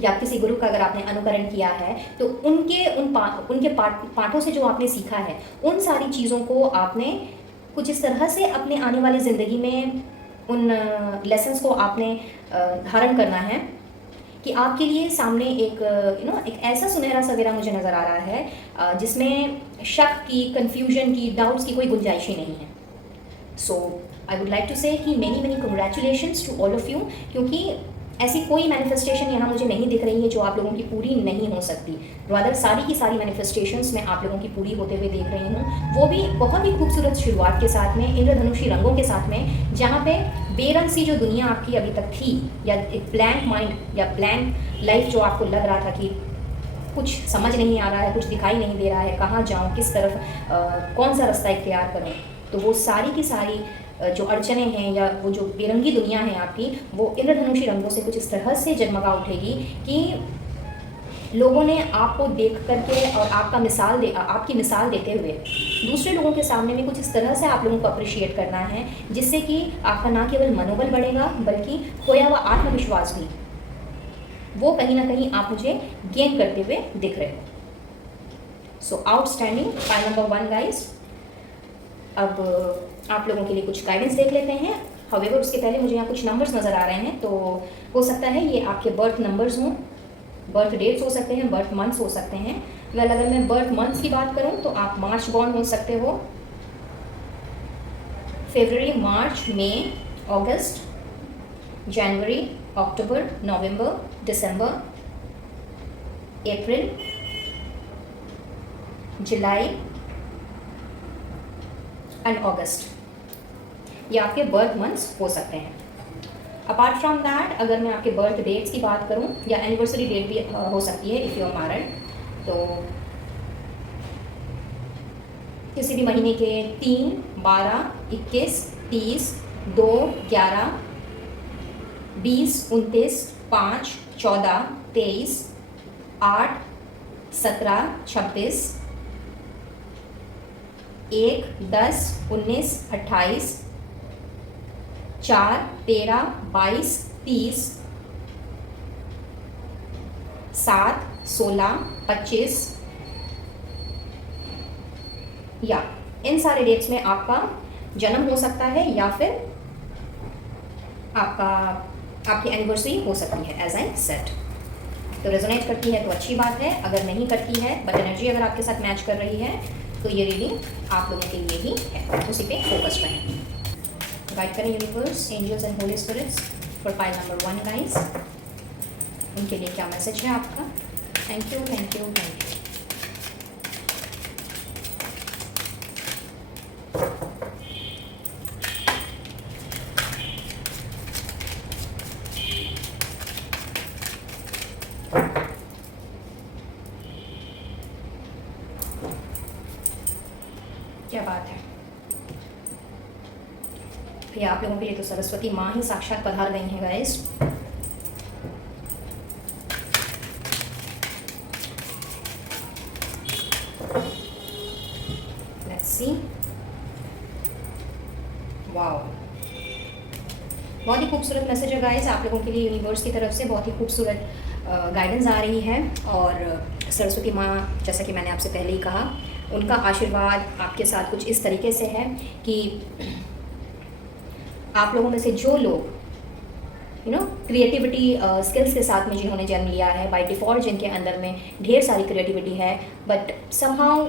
या किसी गुरु का अगर आपने अनुकरण किया है, तो उनके पाठों से जो आपने सीखा है, उन सारी चीज़ों को आपने कुछ इस तरह से अपने आने वाली ज़िंदगी में उन लेसन्स को आपने धारण करना है कि आपके लिए सामने एक एक ऐसा सुनहरा सवेरा मुझे नज़र आ रहा है जिसमें शक की, कन्फ्यूजन की, डाउट्स की कोई गुंजाइश ही नहीं है। So I would like to say कि many many congratulations to all of you, क्योंकि ऐसी कोई मैनिफेस्टेशन यहाँ मुझे नहीं दिख रही है जो आप लोगों की पूरी नहीं हो सकती। रादर सारी की सारी मैनिफेस्टेशंस मैं आप लोगों की पूरी होते हुए देख रही हूँ, वो भी बहुत ही खूबसूरत शुरुआत के साथ में, इंद्रधनुषी रंगों के साथ में, जहाँ पे बेरंग सी जो दुनिया आपकी अभी तक थी, या एक ब्लैंक माइंड या ब्लैंक लाइफ जो आपको लग रहा था कि कुछ समझ नहीं आ रहा है, कुछ दिखाई नहीं दे रहा है, कहाँ जाऊँ, किस तरफ कौन सा रास्ता इख्तियार करूँ, तो वो सारी की सारी जो अड़चने हैं या वो जो बेरंगी दुनिया है आपकी, वो इंद्रधनुषी रंगों से कुछ इस तरह से जगमगा उठेगी कि लोगों ने आपको देख करके और आपकी मिसाल देते हुए दूसरे लोगों के सामने में कुछ इस तरह से आप लोगों को अप्रिशिएट करना है, जिससे कि आपका ना केवल मनोबल बढ़ेगा बल्कि खोया हुआ आत्मविश्वास भी वो कहीं ना कहीं आप मुझे गेन करते हुए दिख रहे हो। सो आउटस्टैंडिंग, पाइल नंबर 1 गाइस। अब आप लोगों के लिए कुछ गाइडेंस देख लेते हैं। हाउएवर उसके पहले मुझे यहाँ कुछ नंबर्स नज़र आ रहे हैं, तो हो सकता है ये आपके बर्थ नंबर्स हों, बर्थ डेट्स हो सकते हैं, बर्थ मंथ्स हो सकते हैं। वेल अगर मैं बर्थ मंथ्स की बात करूँ तो आप मार्च बॉर्न हो सकते हो, फरवरी, मार्च, मई, अगस्त, जनवरी, अक्टूबर, नवंबर, दिसंबर, अप्रैल, जुलाई एंड अगस्त, ये आपके बर्थ मंथ्स हो सकते हैं। अपार्ट फ्रॉम दैट अगर मैं आपके बर्थ डेट्स की बात करूं, या एनिवर्सरी डेट भी हो सकती है इफ़ यू आर मैरिड, तो किसी भी महीने के 3, 12, 21, 30, 2, 11, 20, 29, 5, 14, 23, 8, 17, 26, 1, 10, 19, 28, 4, 13, 22, 30, 7, 16, 25, या इन सारे डेट्स में आपका जन्म हो सकता है या फिर आपकी एनिवर्सरी हो सकती है, एज आई सेड। तो रेजोनेट करती है तो अच्छी बात है, अगर नहीं करती है बट एनर्जी अगर आपके साथ मैच कर रही है तो ये रीडिंग आप लोगों के लिए ही है, उसी पे फोकस रहें। गाइड करें universe, angels and holy spirits for pile number 1 guys, उनके लिए क्या मैसेज है आपका। Thank you, thank you, thank you. क्या बात है भैया, आप लोगों के लिए तो सरस्वती माँ ही साक्षात पधार गई हैं गाइस। लेट्स सी, वाओ, बहुत ही खूबसूरत मैसेज है गाइस आप लोगों के लिए यूनिवर्स की तरफ से, बहुत ही खूबसूरत गाइडेंस आ रही है। और सरस्वती माँ, जैसा कि मैंने आपसे पहले ही कहा, उनका आशीर्वाद आपके साथ कुछ इस तरीके से है कि आप लोगों में से जो लोग क्रिएटिविटी स्किल्स के साथ में जिन्होंने जन्म लिया है, बाय डिफ़ॉल्ट जिनके अंदर में ढेर सारी क्रिएटिविटी है, बट समहाउ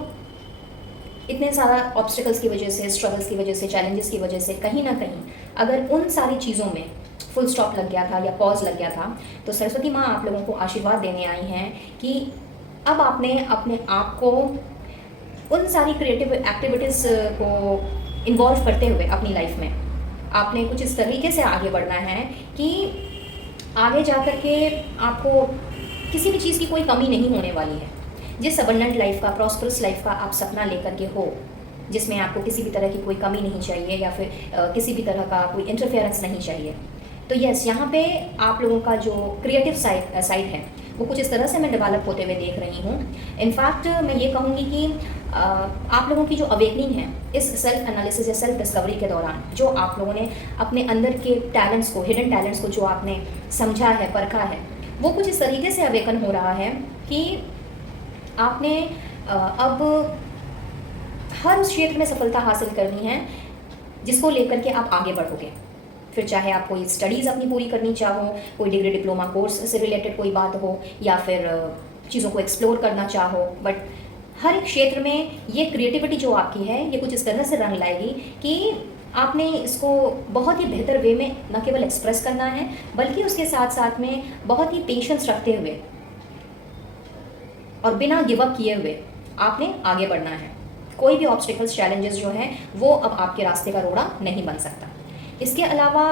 इतने सारा ऑब्स्टिकल्स की वजह से, स्ट्रगल्स की वजह से, चैलेंजेस की वजह से कहीं ना कहीं अगर उन सारी चीज़ों में फुल स्टॉप लग गया था या पॉज लग गया था, तो सरस्वती माँ आप लोगों को आशीर्वाद देने आई हैं कि अब आपने अपने आप को उन सारी क्रिएटिव एक्टिविटीज़ को इन्वॉल्व करते हुए अपनी लाइफ में आपने कुछ इस तरीके से आगे बढ़ना है कि आगे जा कर के आपको किसी भी चीज़ की कोई कमी नहीं होने वाली है। जिस अबंडेंट लाइफ का, प्रॉस्परस लाइफ का आप सपना लेकर के हो, जिसमें आपको किसी भी तरह की कोई कमी नहीं चाहिए या फिर किसी भी तरह का कोई इंटरफेरेंस नहीं चाहिए, तो यस, यहाँ पे आप लोगों का जो क्रिएटिव साइड है वो कुछ इस तरह से मैं डेवलप होते हुए देख रही हूँ। इनफैक्ट मैं ये कहूँगी कि आप लोगों की जो अवेकनिंग है इस सेल्फ एनालिसिस या सेल्फ डिस्कवरी के दौरान, जो आप लोगों ने अपने अंदर के टैलेंट्स को, हिडन टैलेंट्स को जो आपने समझा है, परखा है, वो कुछ इस तरीके से अवेकन हो रहा है कि आपने अब हर उस क्षेत्र में सफलता हासिल करनी है जिसको लेकर के आप आगे बढ़ोगे। फिर चाहे आप कोई स्टडीज़ अपनी पूरी करनी चाहो, कोई डिग्री डिप्लोमा कोर्स से रिलेटेड कोई बात हो, या फिर चीज़ों को एक्सप्लोर करना चाहो, बट हर एक क्षेत्र में ये क्रिएटिविटी जो आपकी है ये कुछ इस तरह से रंग लाएगी कि आपने इसको बहुत ही बेहतर वे में न केवल एक्सप्रेस करना है, बल्कि उसके साथ साथ में बहुत ही पेशेंस रखते हुए और बिना गिव अप किए हुए आपने आगे बढ़ना है। कोई भी ऑब्स्टिकल्स, चैलेंजेस जो हैं वो अब आपके रास्ते का रोड़ा नहीं बन सकता। इसके अलावा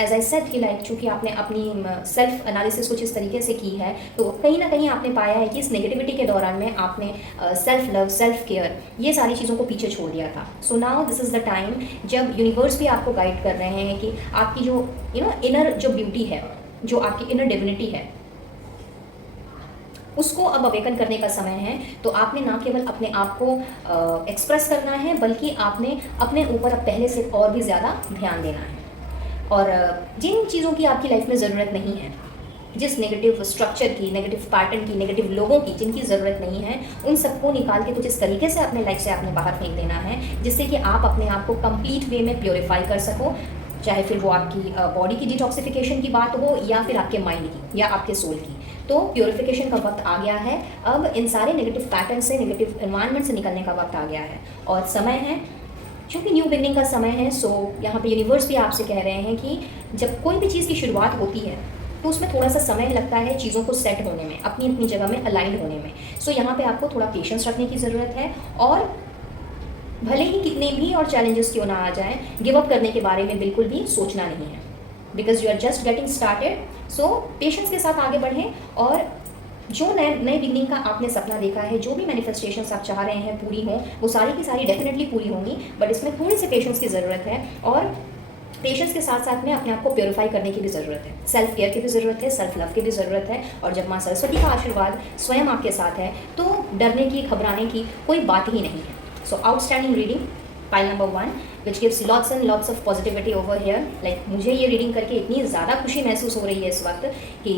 एज आई सेड कि लाइक चूँकि आपने अपनी सेल्फ एनालिसिस कुछ इस तरीके से की है, तो कहीं ना कहीं आपने पाया है कि इस नेगेटिविटी के दौरान में आपने सेल्फ लव, सेल्फ केयर, ये सारी चीज़ों को पीछे छोड़ दिया था। So now this is the time जब यूनिवर्स भी आपको गाइड कर रहे हैं कि आपकी जो इनर जो ब्यूटी है, जो आपकी इनर डिविनिटी है, उसको अब अवेकन करने का समय है। तो आपने ना केवल अपने आप को एक्सप्रेस करना है, बल्कि आपने अपने ऊपर अब पहले से और भी ज़्यादा ध्यान देना है। और जिन चीज़ों की आपकी लाइफ में ज़रूरत नहीं है, जिस नेगेटिव स्ट्रक्चर की, नेगेटिव पैटर्न की, नेगेटिव लोगों की जिनकी ज़रूरत नहीं है, उन सबको निकाल के कुछ इस तरीके से अपने लाइफ से आपने बाहर फेंक देना है, जिससे कि आप अपने आप को कंप्लीट वे में प्योरीफाई कर सको। चाहे फिर वो आपकी बॉडी की डिटॉक्सिफिकेशन की बात हो, या फिर आपके माइंड की या आपके सोल की। तो प्योरीफिकेशन का वक्त आ गया है। अब इन सारे नेगेटिव पैटर्न से, नेगेटिव एनवायरनमेंट से निकलने का वक्त आ गया है और समय है, क्योंकि न्यू बिगनिंग का समय है। सो यहाँ पे यूनिवर्स भी आपसे कह रहे हैं कि जब कोई भी चीज़ की शुरुआत होती है तो उसमें थोड़ा सा समय लगता है चीज़ों को सेट होने में, अपनी अपनी जगह में अलाइन होने में। सो यहाँ पे आपको थोड़ा पेशेंस रखने की ज़रूरत है, और भले ही कितने भी और चैलेंजेस क्यों ना आ जाए, गिव अप करने के बारे में बिल्कुल भी सोचना नहीं है, because you are just getting started. So patience के साथ आगे बढ़ें, और जो नए बिगनिंग का आपने सपना देखा है, जो भी मैनिफेस्टेशंस आप चाह रहे हैं पूरी हों, वो सारी की सारी डेफिनेटली पूरी होंगी, बट इसमें थोड़ी सी पेशेंस की ज़रूरत है। और पेशेंस के साथ साथ में अपने आप को प्योरीफाई करने की भी ज़रूरत है, सेल्फ केयर की भी ज़रूरत है, सेल्फ लव की भी ज़रूरत है। और जब माँ सरस्वती का आशीर्वाद स्वयं आपके साथ है, तो डरने की, घबराने की कोई बात ही नहीं है। So outstanding reading, pile number 1, which gives lots and lots of positivity over here. Like मुझे ये रीडिंग करके इतनी ज़्यादा खुशी महसूस हो रही है इस वक्त कि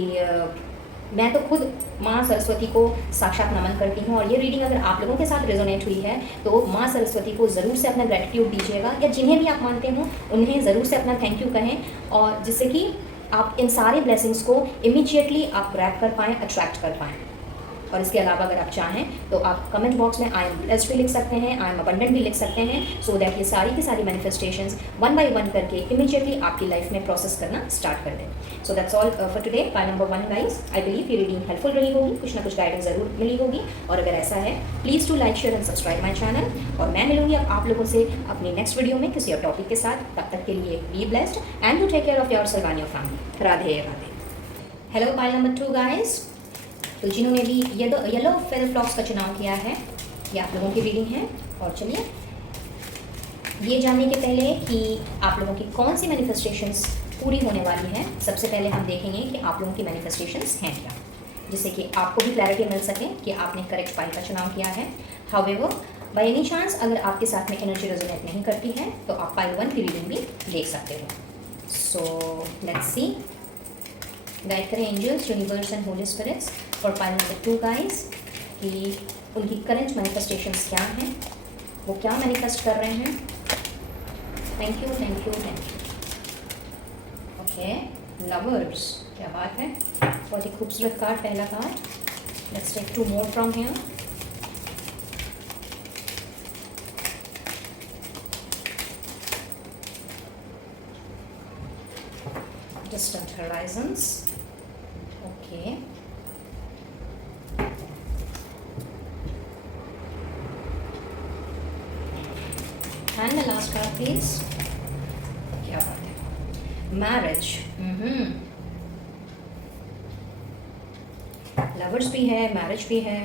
मैं तो खुद माँ सरस्वती को साक्षात नमन करती हूँ। और ये रीडिंग अगर आप लोगों के साथ रेजोनेट हुई है, तो माँ सरस्वती को ज़रूर से अपना ग्रेटिट्यूड दीजिएगा, या जिन्हें भी आप मानते हो उन्हें ज़रूर से अपना थैंक यू कहें, और जिससे कि आप इन सारे ब्लेसिंग्स को इमीडिएटली आप ग्रैब कर पाएँ, अट्रैक्ट कर पाएँ। और इसके अलावा अगर आप चाहें तो आप कमेंट बॉक्स में आई एम ब्लेस्ड भी लिख सकते हैं, आई एम अबंडेंट भी लिख सकते हैं, सो दैट ये सारी की सारी मैनिफेस्टेशंस 1 बाय 1 करके इमीडिएटली आपकी लाइफ में प्रोसेस करना स्टार्ट कर दें। So that's all for today, pile number 1 guys. I believe ये रीडिंग हेल्पफुल रही होगी, कुछ ना कुछ गाइडेंस ज़रूर मिली होगी, और अगर ऐसा है please to like, share and subscribe my channel. और मैं मिलूंगी अब आप लोगों से अपनी नेक्स्ट वीडियो में किसी और टॉपिक के साथ। तब तक के लिए be blessed and to take care of yourself and your family. Radhe Radhe. Hello pile number 2 guys. तो जिन्होंने भी येलो फेदर फ्लॉक्स का चुनाव किया है, ये आप लोगों की रीडिंग है। और चलिए ये जानने के पहले कि आप लोगों की कौन सी मैनिफेस्टेशंस पूरी होने वाली हैं, सबसे पहले हम देखेंगे कि आप लोगों की मैनिफेस्टेशंस हैं क्या, जिससे कि आपको भी क्लैरिटी मिल सके कि आपने करेक्ट पाइल का चुनाव किया है। हाउएवर, बाय एनी चांस अगर आपके साथ में एनर्जी रेजोनेट नहीं करती है, तो आप पाइल 1 की रीडिंग भी देख सकते हो। सो लेट्स सी, गाइड करें angels, universe and holy spirits for pile number 2 guys, कि उनकी करंट मैनिफेस्टेशंस क्या हैं, वो क्या मैनिफेस्ट कर रहे हैं। Thank you, thank you, thank you. Okay, lovers, क्या बात है, बहुत ही खूबसूरत कार्ड, पहला card. Let's take 2 more from here. Distant horizons, okay. And the last card please, क्या बात है, मैरिज। लवर्स भी है, मैरिज भी है,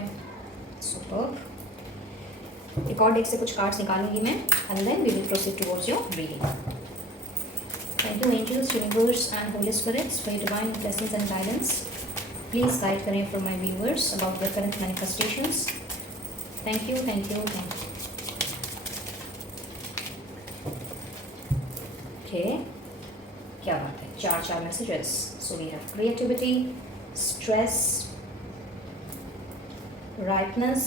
सुपर। एक और डेक से कुछ कार्ड्स निकालूंगी मैं, and then we will proceed towards your reading. Thank you angels, universe and holy spirits for your divine blessings and guidance. Please guide करें for my viewers about the current manifestations. Thank you, thank you, thank you. Okay, क्या बात है, 4 messages. So we have creativity, stress, ripeness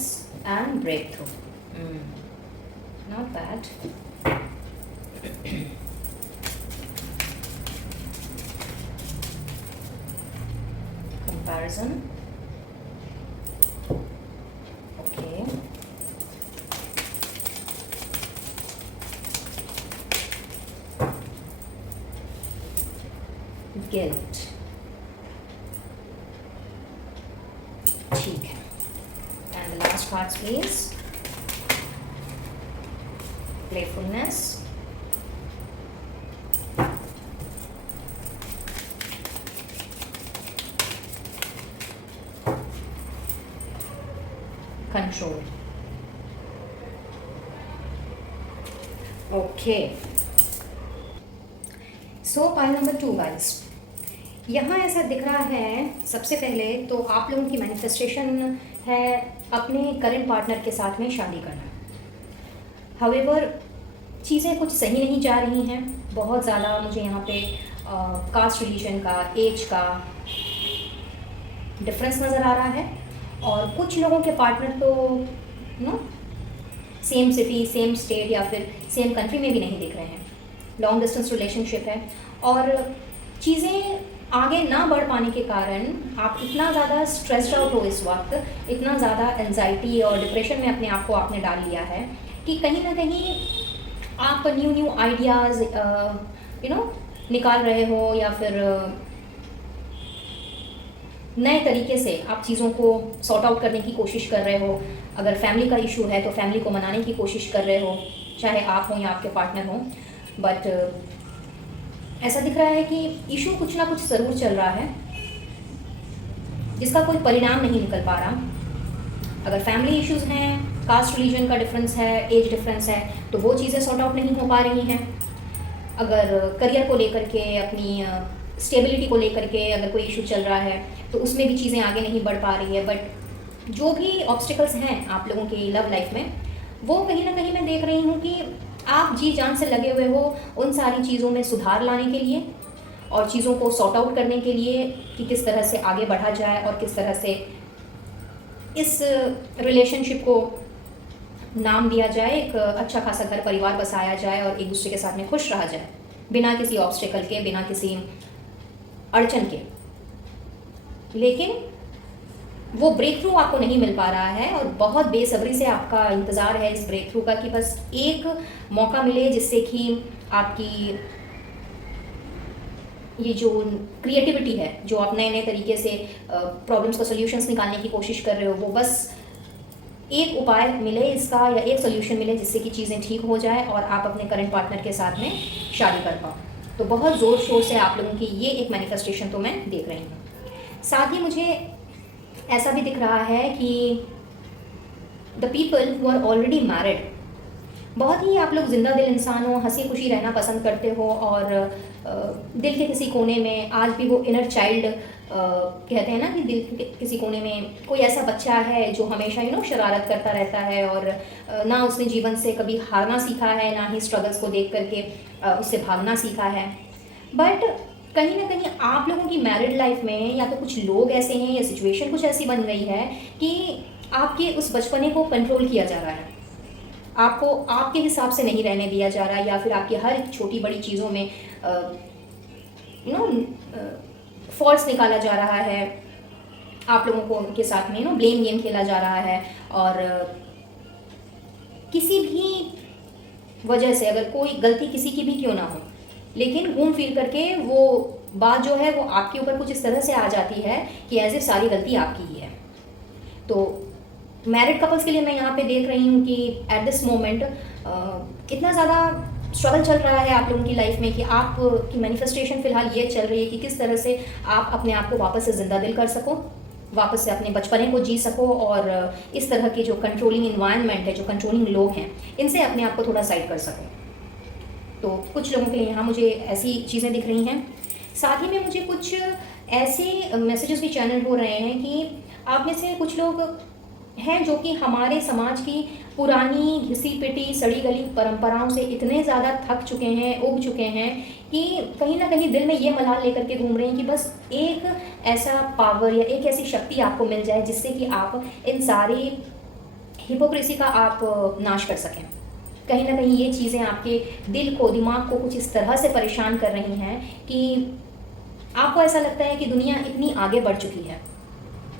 and breakthrough. Not bad. Comparison. Okay. Guilt. ठीक है। And the last cards please. Playfulness, control. Okay. So pile number 2 guys. यहाँ ऐसा दिख रहा है, सबसे पहले तो आप लोगों की मैनिफेस्टेशन है अपने करंट पार्टनर के साथ में शादी करना। हाउएवर चीज़ें कुछ सही नहीं जा रही हैं, बहुत ज़्यादा मुझे यहाँ पे कास्ट, रिलीजन का, एज का डिफरेंस नज़र आ रहा है, और कुछ लोगों के पार्टनर तो सेम सिटी, सेम स्टेट या फिर सेम कंट्री में भी नहीं दिख रहे हैं। लॉन्ग डिस्टेंस रिलेशनशिप है, और चीज़ें आगे ना बढ़ पाने के कारण आप इतना ज़्यादा स्ट्रेस्ड आउट हो इस वक्त, इतना ज़्यादा एंजाइटी और डिप्रेशन में अपने आप को आपने डाल लिया है कि कहीं ना कहीं आप न्यू आइडियाज़ निकाल रहे हो, या फिर नए तरीके से आप चीज़ों को सॉर्ट आउट करने की कोशिश कर रहे हो। अगर फैमिली का इशू है तो फैमिली को मनाने की कोशिश कर रहे हो, चाहे आप हो या आपके पार्टनर हो। बट ऐसा दिख रहा है कि इशू कुछ ना कुछ ज़रूर चल रहा है जिसका कोई परिणाम नहीं निकल पा रहा। अगर फैमिली इश्यूज़ हैं, कास्ट रिलीजन का डिफरेंस है, एज डिफरेंस है, तो वो चीज़ें सॉर्ट आउट नहीं हो पा रही हैं। अगर करियर को लेकर के, अपनी स्टेबिलिटी को लेकर के अगर कोई इशू चल रहा है तो उसमें भी चीज़ें आगे नहीं बढ़ पा रही है। बट जो भी ऑब्स्टिकल्स हैं आप लोगों की लव लाइफ में, वो कहीं ना कहीं मैं देख रही हूँ कि आप जी जान से लगे हुए हो उन सारी चीज़ों में सुधार लाने के लिए और चीज़ों को सॉर्ट आउट करने के लिए कि किस तरह से आगे बढ़ा जाए और किस तरह से इस रिलेशनशिप को नाम दिया जाए, एक अच्छा खासा घर परिवार बसाया जाए और एक दूसरे के साथ में खुश रहा जाए, बिना किसी ऑब्स्टिकल के, बिना किसी अड़चन के। लेकिन वो ब्रेक थ्रू आपको नहीं मिल पा रहा है, और बहुत बेसब्री से आपका इंतज़ार है इस ब्रेक थ्रू का कि बस एक मौका मिले जिससे कि आपकी ये जो क्रिएटिविटी है, जो आप नए नए तरीके से प्रॉब्लम्स को सॉल्यूशंस निकालने की कोशिश कर रहे हो, वो बस एक उपाय मिले इसका, या एक सोल्यूशन मिले जिससे कि चीज़ें ठीक हो जाए और आप अपने करंट पार्टनर के साथ में शादी कर पाओ। तो बहुत ज़ोर शोर से आप लोगों की ये एक मैनिफेस्टेशन तो मैं देख रही हूँ। साथ ही मुझे ऐसा भी दिख रहा है कि the people who are already married, बहुत ही आप लोग जिंदा दिल इंसान हो, हंसी खुशी रहना पसंद करते हो, और दिल के किसी कोने में आज भी वो इनर चाइल्ड कहते हैं ना कि दिल के किसी कोने में कोई ऐसा बच्चा है जो हमेशा शरारत करता रहता है, और ना उसने जीवन से कभी हारना सीखा है, ना ही स्ट्रगल्स को देख करके उससे भागना सीखा है। बट कहीं ना कहीं आप लोगों की मैरिड लाइफ में या तो कुछ लोग ऐसे हैं या सिचुएशन कुछ ऐसी बन गई है कि आपके उस बचपने को कंट्रोल किया जा रहा है, आपको आपके हिसाब से नहीं रहने दिया जा रहा है, या फिर आपकी हर छोटी बड़ी चीज़ों में फॉल्ट्स निकाला जा रहा है, आप लोगों को उनके साथ में ब्लेम गेम खेला जा रहा है, और किसी भी वजह से अगर कोई गलती किसी की भी क्यों ना हो, लेकिन घूम फिर करके वो बात जो है वो आपके ऊपर कुछ इस तरह से आ जाती है कि ऐसे सारी गलती आपकी ही है। तो मैरिड कपल्स के लिए मैं यहाँ पे देख रही हूँ कि एट दिस मोमेंट इतना ज़्यादा स्ट्रगल चल रहा है आप लोगों की लाइफ में कि आप की मैनिफेस्टेशन फ़िलहाल ये चल रही है कि किस तरह से आप अपने आप को वापस से ज़िंदा दिल कर सको, वापस से अपने बचपने को जी सको, और इस तरह के जो कंट्रोलिंग इन्वायरमेंट है, जो कंट्रोलिंग लोग हैं, इनसे अपने आप को थोड़ा साइड कर सको। तो कुछ लोगों के लिए यहाँ मुझे ऐसी चीज़ें दिख रही हैं। साथ ही में मुझे कुछ ऐसे मैसेजेस भी चैनल हो रहे हैं कि आप में से कुछ लोग हैं जो कि हमारे समाज की पुरानी घिसी पिटी सड़ी गली परंपराओं से इतने ज़्यादा थक चुके हैं, उब चुके हैं कि कहीं ना कहीं दिल में ये मलाल लेकर के घूम रहे हैं कि बस एक ऐसा पावर या एक ऐसी शक्ति आपको मिल जाए जिससे कि आप इन सारी हिपोक्रेसी का आप नाश कर सकें। कहीं ना कहीं ये चीज़ें आपके दिल को, दिमाग को कुछ इस तरह से परेशान कर रही हैं कि आपको ऐसा लगता है कि दुनिया इतनी आगे बढ़ चुकी है,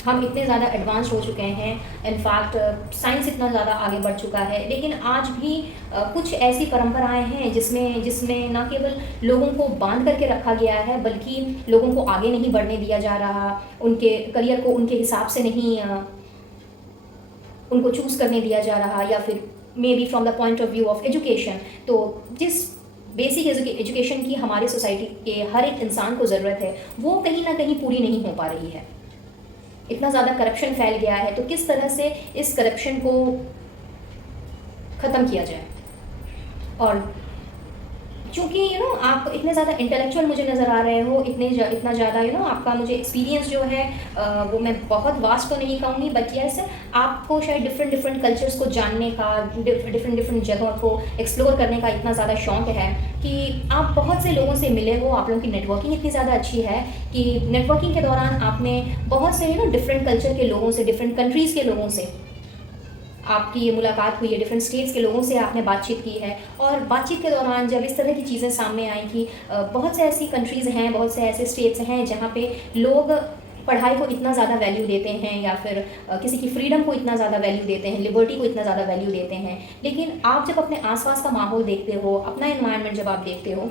हम इतने ज़्यादा एडवांस हो चुके हैं, इनफैक्ट साइंस इतना ज़्यादा आगे बढ़ चुका है, लेकिन आज भी कुछ ऐसी परंपराएं हैं जिसमें न केवल लोगों को बांध करके रखा गया है, बल्कि लोगों को आगे नहीं बढ़ने दिया जा रहा, उनके करियर को उनके हिसाब से नहीं उनको चूज़ करने दिया जा रहा, या फिर may be from the point of view of education. तो जिस बेसिक एजुकेशन की हमारी सोसाइटी के हर एक इंसान को ज़रूरत है, वो कहीं ना कहीं पूरी नहीं हो पा रही है। इतना ज़्यादा करप्शन फैल गया है, तो किस तरह से इस करप्शन को ख़त्म किया जाए। और चूँकि आप इतने ज़्यादा इंटेलेक्चुअल मुझे नज़र आ रहे हो, इतना ज़्यादा आपका मुझे एक्सपीरियंस जो है वो मैं बहुत वास्ट तो नहीं कहूँगी, बट यस आपको शायद डिफरेंट कल्चर्स को जानने का, डिफरेंट जगहों को एक्सप्लोर करने का इतना ज़्यादा शौक़ है कि आप बहुत से लोगों से मिले हो, आप लोगों की नेटवर्किंग इतनी ज़्यादा अच्छी है कि नेटवर्किंग के दौरान आपने बहुत से डिफरेंट कल्चर के लोगों से, डिफरेंट कंट्रीज़ के लोगों से आपकी ये मुलाकात हुई है, डिफरेंट स्टेट्स के लोगों से आपने बातचीत की है। और बातचीत के दौरान जब इस तरह की चीज़ें सामने आई कि बहुत से ऐसी कंट्रीज़ हैं, बहुत से ऐसे स्टेट्स हैं जहाँ पे लोग पढ़ाई को इतना ज़्यादा वैल्यू देते हैं, या फिर किसी की फ्रीडम को इतना ज़्यादा वैल्यू देते हैं, लिबर्टी को इतना ज़्यादा वैल्यू देते हैं, लेकिन आप जब अपने आसपास का माहौल देखते हो, अपना एनवायरनमेंट जब आप देखते हो,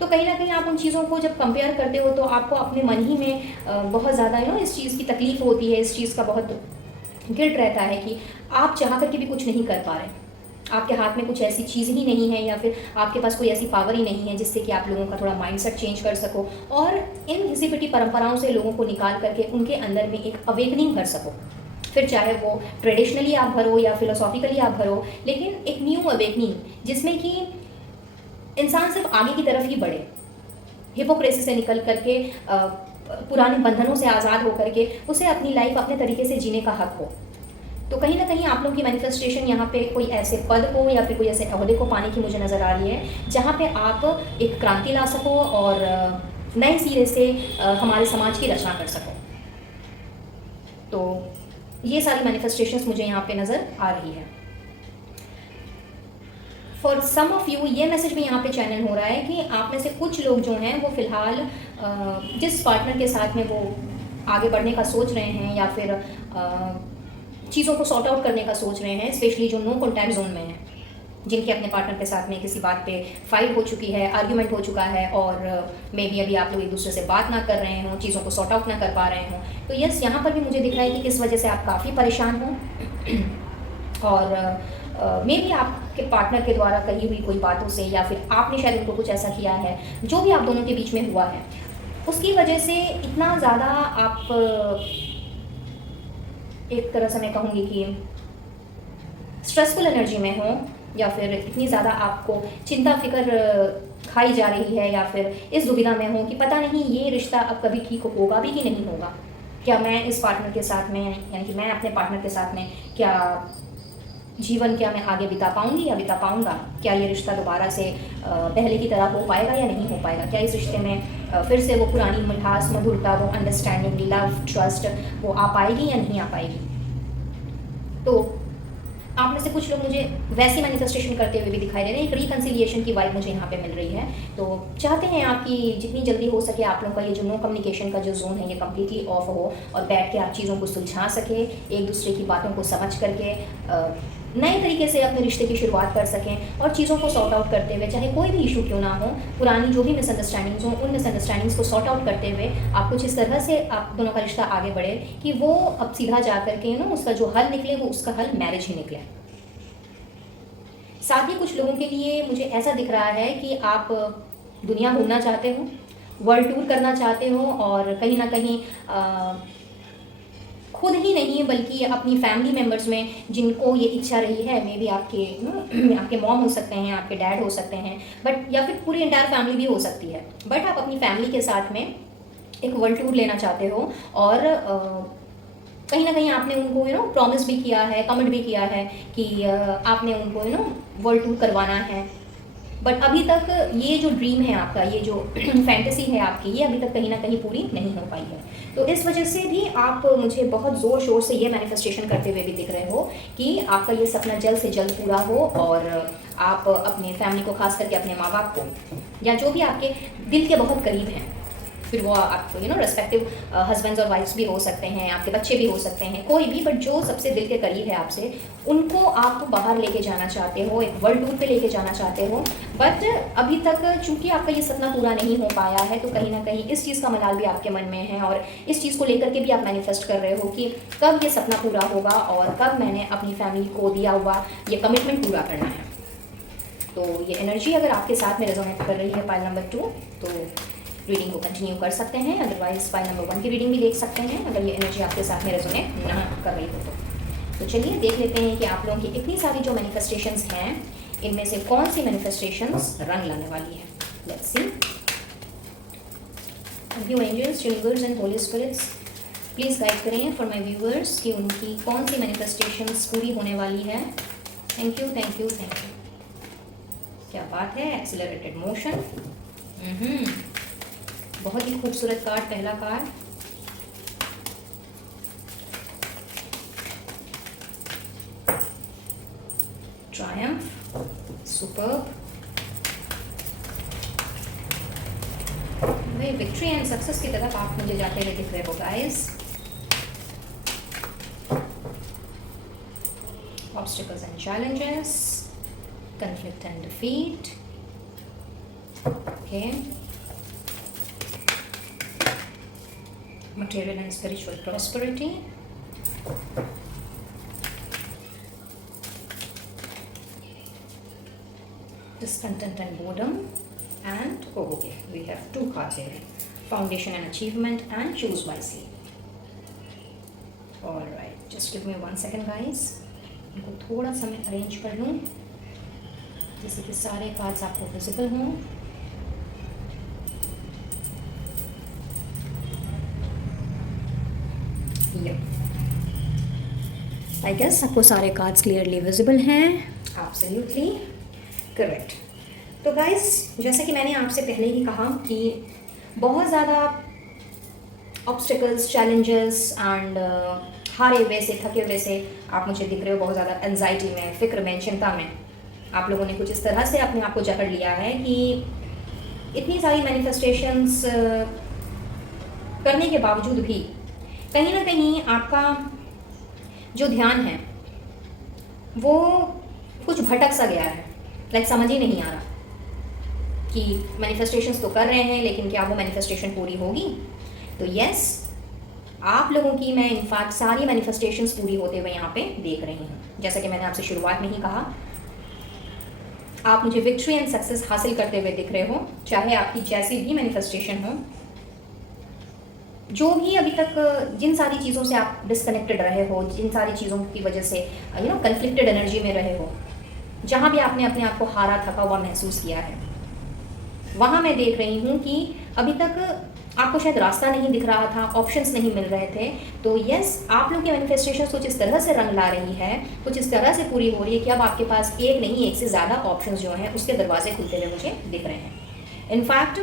तो कहीं ना कहीं आप उन चीज़ों को जब कंपेयर करते हो तो आपको अपने मन ही में बहुत ज़्यादा इस चीज़ की तकलीफ़ होती है, इस चीज़ का बहुत गिल्ट रहता है कि आप चाह करके भी कुछ नहीं कर पा रहे, आपके हाथ में कुछ ऐसी चीज़ ही नहीं है, या फिर आपके पास कोई ऐसी पावर ही नहीं है जिससे कि आप लोगों का थोड़ा माइंडसेट चेंज कर सको, और इन घिसी पिटी परंपराओं से लोगों को निकाल करके उनके अंदर में एक अवेकनिंग भर सको। फिर चाहे वो ट्रेडिशनली आप भरो या फिलोसॉफिकली आप भरो, लेकिन एक न्यू अवेकनिंग जिसमें कि इंसान सिर्फ आगे की तरफ ही बढ़े, हिपोक्रेसी से निकल करके पुराने बंधनों से आज़ाद होकर के उसे अपनी लाइफ अपने तरीके से जीने का हक हो। तो कहीं ना कहीं आप लोगों की मैनिफेस्टेशन यहाँ पे कोई ऐसे पद को या फिर कोई ऐसे अहदे को पाने की मुझे नज़र आ रही है जहाँ पे आप एक क्रांति ला सको और नए सिरे से हमारे समाज की रचना कर सको। तो ये सारी मैनिफेस्टेशंस मुझे यहाँ पे नज़र आ रही है। फॉर सम ऑफ यू ये मैसेज भी यहाँ पे चैनल हो रहा है कि आप में से कुछ लोग जो हैं वो फ़िलहाल जिस पार्टनर के साथ में वो आगे बढ़ने का सोच रहे हैं, या फिर चीज़ों को सॉर्ट आउट करने का सोच रहे हैं, स्पेशली जो नो कॉन्टैक्ट जोन में हैं, जिनके अपने पार्टनर के साथ में किसी बात पे फाइट हो चुकी है, आर्ग्यूमेंट हो चुका है, और मे बी अभी आप लोग एक दूसरे से बात ना कर रहे हों, चीज़ों को सॉर्ट आउट ना कर पा रहे हों। तो यस, यहाँ पर भी मुझे दिख रहा है कि किस वजह से आप काफ़ी परेशान हों, और मे बी आपके पार्टनर के द्वारा कही हुई कोई बातों से, या फिर आपने शायद उनको कुछ ऐसा किया है जो भी आप दोनों के बीच में हुआ है, उसकी वजह से इतना ज़्यादा आप एक तरह से मैं कहूँगी कि स्ट्रेसफुल एनर्जी में हो, या फिर इतनी ज़्यादा आपको चिंता फिक्र खाई जा रही है, या फिर इस दुविधा में हो कि पता नहीं ये रिश्ता अब कभी ठीक होगा भी कि नहीं होगा, क्या मैं इस पार्टनर के साथ में, यानी कि मैं अपने पार्टनर के साथ में क्या जीवन क्या मैं आगे बिता पाऊँगी या बिता पाऊँगा, क्या ये रिश्ता दोबारा से पहले की तरह हो पाएगा या नहीं हो पाएगा, क्या इस रिश्ते में फिर से वो पुरानी मिठास, मधुरता, वो अंडरस्टैंडिंग, लव, ट्रस्ट वो आ पाएगी या नहीं आ पाएगी। तो आप में से कुछ लोग मुझे वैसी मैनिफेस्टेशन करते हुए भी दिखाई दे रहे हैं। एक रिकन्सिलिएशन की वाइब मुझे यहाँ पे मिल रही है। तो चाहते हैं आपकी जितनी जल्दी हो सके आप लोगों का ये जो नो कम्युनिकेशन का जो जोन है ये कम्प्लीटली ऑफ हो और बैठ के आप चीज़ों को सुलझा सके, एक दूसरे की बातों को समझ करके नए तरीके से अपने रिश्ते की शुरुआत कर सकें और चीज़ों को सॉर्ट आउट करते हुए, चाहे कोई भी इशू क्यों ना हो, पुरानी जो भी मिसअंडरस्टैंडिंग्स हों उन मिसअंडरस्टैंडिंग्स को सॉर्ट आउट करते हुए आप कुछ इस तरह से आप दोनों का रिश्ता आगे बढ़े कि वो अब सीधा जा करके उसका जो हल निकले वो उसका हल मैरिज ही निकले। साथ ही कुछ लोगों के लिए मुझे ऐसा दिख रहा है कि आप दुनिया घूमना चाहते हो, वर्ल्ड टूर करना चाहते हो और कहीं ना कहीं खुद ही नहीं बल्कि अपनी फैमिली मेम्बर्स में जिनको ये इच्छा रही है, मे बी आपके मॉम हो सकते हैं, आपके डैड हो सकते हैं, बट या फिर पूरी इंटायर फैमिली भी हो सकती है, बट आप अपनी फैमिली के साथ में एक वर्ल्ड टूर लेना चाहते हो और कहीं ना कहीं आपने उनको प्रॉमिस भी किया है, कमिट भी किया है कि आपने उनको वर्ल्ड टूर करवाना है। बट अभी तक ये जो ड्रीम है आपका, ये जो फैंटेसी है आपकी, ये अभी तक कहीं ना कहीं पूरी नहीं हो पाई है। तो इस वजह से भी आप मुझे बहुत ज़ोर शोर से ये मैनिफेस्टेशन करते हुए भी दिख रहे हो कि आपका ये सपना जल्द से जल्द पूरा हो और आप अपने फैमिली को, खास करके अपने माँ बाप को या जो भी आपके दिल के बहुत करीब हैं, फिर वो आपको रेस्पेक्टिव हस्बैंड्स और वाइफ्स भी हो सकते हैं, आपके बच्चे भी हो सकते हैं, कोई भी, बट जो सबसे दिल के करीब है आपसे, उनको आप बाहर लेके जाना चाहते हो, एक वर्ल्ड टूर पे लेके जाना चाहते हो। बट अभी तक चूंकि आपका ये सपना पूरा नहीं हो पाया है, तो कहीं ना कहीं इस चीज़ का मलाल भी आपके मन में है और इस चीज़ को लेकर के भी आप मैनिफेस्ट कर रहे हो कि कब ये सपना पूरा होगा और कब मैंने अपनी फैमिली को दिया हुआ ये कमिटमेंट पूरा करना है। तो ये एनर्जी अगर आपके साथ में रेजोनेट कर रही है पाइल नंबर 2, तो रीडिंग को कंटिन्यू कर सकते हैं, अदरवाइज पाइल नंबर 1 की रीडिंग भी देख सकते हैं अगर ये एनर्जी आपके साथ में रेजोनेट ना कर रही हो तो चलिए देख लेते हैं कि आप लोगों की इतनी सारी जो मैनिफेस्टेशंस हैं इनमें से कौन सी मैनिफेस्टेशंस रंग लाने वाली है। Let's see. Thank you angels, universe and holy spirits, please guide करें फॉर माय व्यूअर्स कि उनकी कौन सी मैनिफेस्टेशंस पूरी होने वाली है। Thank you thank you thank you. क्या बात है, एक्सेलरेटेड मोशन। बहुत ही खूबसूरत कार्ड, पहला कार्ड। Triumph, superb. भाई विक्ट्री एंड सक्सेस की तरफ आप मुझे जाते हुए दिख रहे हो guys. Obstacles and challenges, conflict and defeat. Okay. Material and spiritual prosperity. Discontent and boredom. And okay, we have two cards here. Foundation and achievement and choose wisely. Alright, just give me 1 second guys. इनको थोड़ा सा मैं अरेंज कर लूँ जिससे कि सारे कार्ड्स आपको विजिबल हों। आई गेस आपको सारे कार्ड्स क्लियरली विजिबल हैं। Absolutely correct. तो गाइस, जैसा कि मैंने आपसे पहले ही कहा कि बहुत ज़्यादा ऑब्स्टिकल्स, चैलेंजेस एंड हारे हुए से, थके हुए से आप मुझे दिख रहे हो, बहुत ज़्यादा एंजाइटी में, फिक्र में, चिंता में। आप लोगों ने कुछ इस तरह से अपने आप को जकड़ लिया है कि इतनी सारी मैनिफेस्टेशंस करने के बावजूद भी कहीं ना कहीं आपका जो ध्यान है वो कुछ भटक सा गया है। लाइक समझ ही नहीं आ रहा कि मैनिफेस्टेशंस तो कर रहे हैं लेकिन क्या वो मैनिफेस्टेशन पूरी होगी। तो यस, आप लोगों की मैं इनफैक्ट सारी मैनिफेस्टेशंस पूरी होते हुए यहाँ पे देख रही हूँ। जैसा कि मैंने आपसे शुरुआत में ही कहा, आप मुझे विक्ट्री एंड सक्सेस हासिल करते हुए दिख रहे हो, चाहे आपकी जैसी भी मैनिफेस्टेशन हो। जो भी अभी तक जिन सारी चीज़ों से आप डिस्कनेक्टेड रहे हो, जिन सारी चीज़ों की वजह से कन्फ्लिक्टेड एनर्जी में रहे हो, जहाँ भी आपने अपने आप को हारा, थका हुआ महसूस किया है, वहाँ मैं देख रही हूँ कि अभी तक आपको शायद रास्ता नहीं दिख रहा था, ऑप्शंस नहीं मिल रहे थे। तो यस, आप लोग की मैनिफेस्टेशन कुछ इस तरह से रंग ला रही है, कुछ इस तरह से पूरी हो रही है कि अब आपके पास एक नहीं, एक से ज़्यादा ऑप्शंस जो हैं उसके दरवाजे खुलते हुए मुझे दिख रहे हैं। इनफैक्ट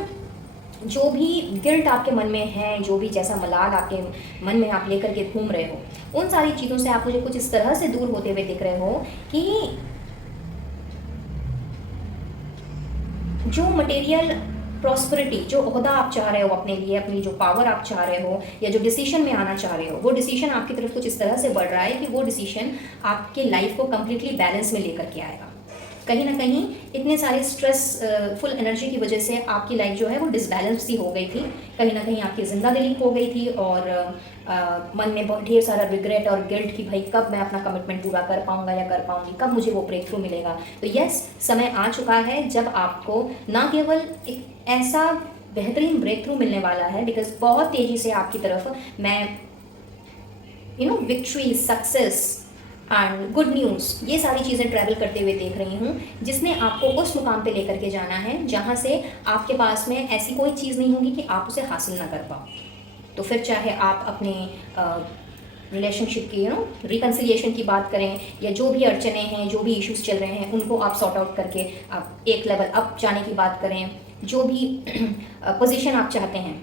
जो भी गिल्ट आपके मन में है, जो भी जैसा मलाल आपके मन में आप लेकर के घूम रहे हो, उन सारी चीज़ों से आप मुझे कुछ इस तरह से दूर होते हुए दिख रहे हो कि जो मटेरियल प्रॉस्पेरिटी, जो ओहदा आप चाह रहे हो अपने लिए, अपनी जो पावर आप चाह रहे हो, या जो डिसीजन में आना चाह रहे हो, वो डिसीजन आपकी तरफ कुछ इस तरह से बढ़ रहा है कि वो डिसीजन आपके लाइफ को कम्प्लीटली बैलेंस में लेकर के आएगा। कहीं ना कहीं इतने सारे स्ट्रेस फुल एनर्जी की वजह से आपकी लाइफ जो है वो डिसबैलेंस सी हो गई थी, कहीं ना कहीं आपकी जिंदादिली खो गई थी, और मन में बहुत ढेर सारा रिग्रेट और गिल्ट कि भाई कब मैं अपना कमिटमेंट पूरा कर पाऊंगा या कर पाऊंगी, कब मुझे वो ब्रेक थ्रू मिलेगा। तो यस, समय आ चुका है जब आपको ना केवल एक ऐसा बेहतरीन ब्रेक थ्रू मिलने वाला है, बिकॉज बहुत तेज़ी से आपकी तरफ मैं victory, success and good news, ये सारी चीज़ें ट्रैवल करते हुए देख रही हूँ, जिसने आपको उस मुकाम पे लेकर के जाना है जहाँ से आपके पास में ऐसी कोई चीज़ नहीं होगी कि आप उसे हासिल ना कर पाओ। तो फिर चाहे आप अपने रिलेशनशिप की रिकन्सिलिएशन की बात करें, या जो भी अड़चने हैं, जो भी इश्यूज चल रहे हैं, उनको आप सॉर्ट आउट करके आप एक लेवल अप जाने की बात करें, जो भी पोजीशन आप चाहते हैं,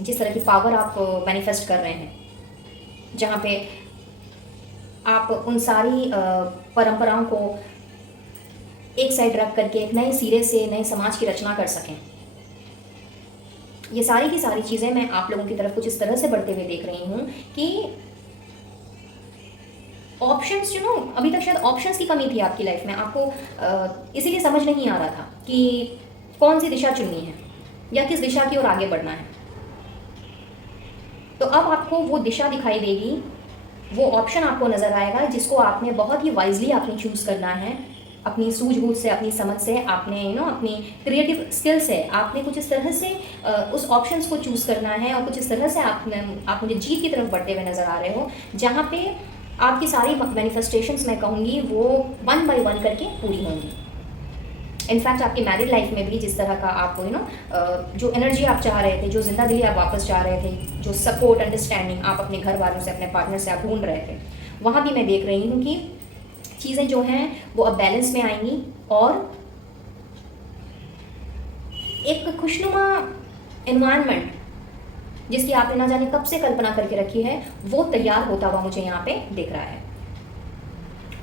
जिस तरह की पावर आप मैनिफेस्ट कर रहे हैं, जहाँ पे आप उन सारी परंपराओं को एक साइड रख करके एक नए सिरे से नए समाज की रचना कर सकें। ये सारी की सारी चीज़ें मैं आप लोगों की तरफ कुछ इस तरह से बढ़ते हुए देख रही हूँ कि ऑप्शंस, अभी तक शायद ऑप्शंस की कमी थी आपकी लाइफ में, आपको इसीलिए समझ नहीं आ रहा था कि कौन सी दिशा चुननी है या किस दिशा की ओर आगे बढ़ना है। तो अब आपको वो दिशा दिखाई देगी, वो ऑप्शन आपको नज़र आएगा जिसको आपने बहुत ही वाइजली आपने चूज़ करना है, अपनी सूझबूझ से, अपनी समझ से, आपने अपनी क्रिएटिव स्किल से आपने कुछ इस तरह से उस ऑप्शंस को चूज़ करना है, और कुछ इस तरह से आप मुझे जीत की तरफ बढ़ते हुए नज़र आ रहे हो, जहाँ पे आपकी सारी मैनिफेस्टेशंस मैं कहूँगी वो 1 बाय 1 करके पूरी होंगी। इनफैक्ट आपकी मैरिड लाइफ में भी जिस तरह का आप जो एनर्जी आप चाह रहे थे, जो जिंदादिली आप वापस चाह रहे थे, जो सपोर्ट, अंडरस्टैंडिंग आप अपने घर वालों से, अपने पार्टनर से आप ढूंढ रहे थे, वहाँ भी मैं देख रही हूँ कि चीज़ें जो हैं वो अब बैलेंस में आएंगी, और एक खुशनुमा एनवायरनमेंट जिसकी आपने ना जाने कब से कल्पना करके रखी है, वो तैयार होता हुआ मुझे यहाँ पे दिख रहा है।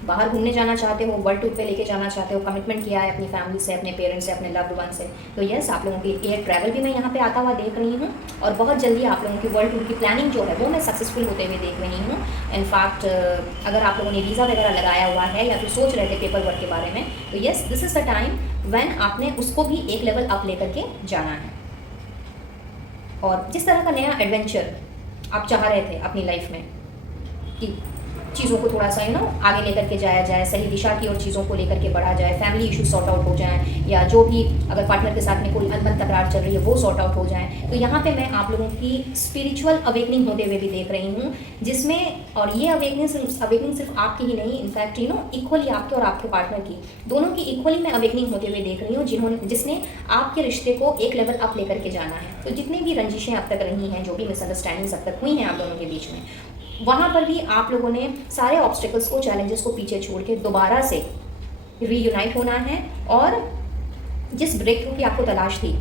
बाहर घूमने जाना चाहते हो, वर्ल्ड टूर पे लेके जाना चाहते हो, कमिटमेंट किया है अपनी फैमिली से, अपने पेरेंट्स से, अपने लव्ड वन से, तो यस, आप लोगों की एयर ट्रैवल भी मैं यहाँ पे आता हुआ देख रही हूँ, और बहुत जल्दी आप लोगों की वर्ल्ड टूर की प्लानिंग जो है वो मैं सक्सेसफुल होते हुए देख रही हूँ। इनफैक्ट अगर आप लोगों ने वीज़ा वगैरह लगाया हुआ है या फिर सोच रहे थे पेपर वर्क के बारे में, तो yes, this is the time when आपने उसको भी एक लेवल अप लेकर के जाना है। और जिस तरह का नया एडवेंचर आप चाह रहे थे अपनी लाइफ में कि चीज़ों को थोड़ा सा आगे लेकर के जाया जाए, सही दिशा की ओर चीज़ों को लेकर के बढ़ा जाए, फैमिली इशू सॉर्ट आउट हो जाए, या जो भी अगर पार्टनर के साथ में कोई अनबन तकरार चल रही है वो सॉर्ट आउट हो जाए, तो यहाँ पे मैं आप लोगों की स्पिरिचुअल अवेकनिंग होते हुए भी देख रही हूँ, जिसमें, और ये अवेकनिंग सिर्फ आपकी ही नहीं, इनफैक्ट इक्वली आपके और आपके पार्टनर की, दोनों की इक्वली मैं अवेकनिंग होते हुए देख रही हूँ, जिसने आपके रिश्ते को एक लेवल अप लेकर के जाना है। तो जितनी भी रंजिशें अब तक रही हैं, जो भी मिसअंडरस्टैंडिंग्स अब तक हुई हैं आप दोनों के बीच में, वहाँ पर भी आप लोगों ने सारे ऑब्स्टेकल्स को, चैलेंजेस को पीछे छोड़ के दोबारा से रीयूनाइट होना है, और जिस ब्रेक थ्रू की आपको तलाश थी,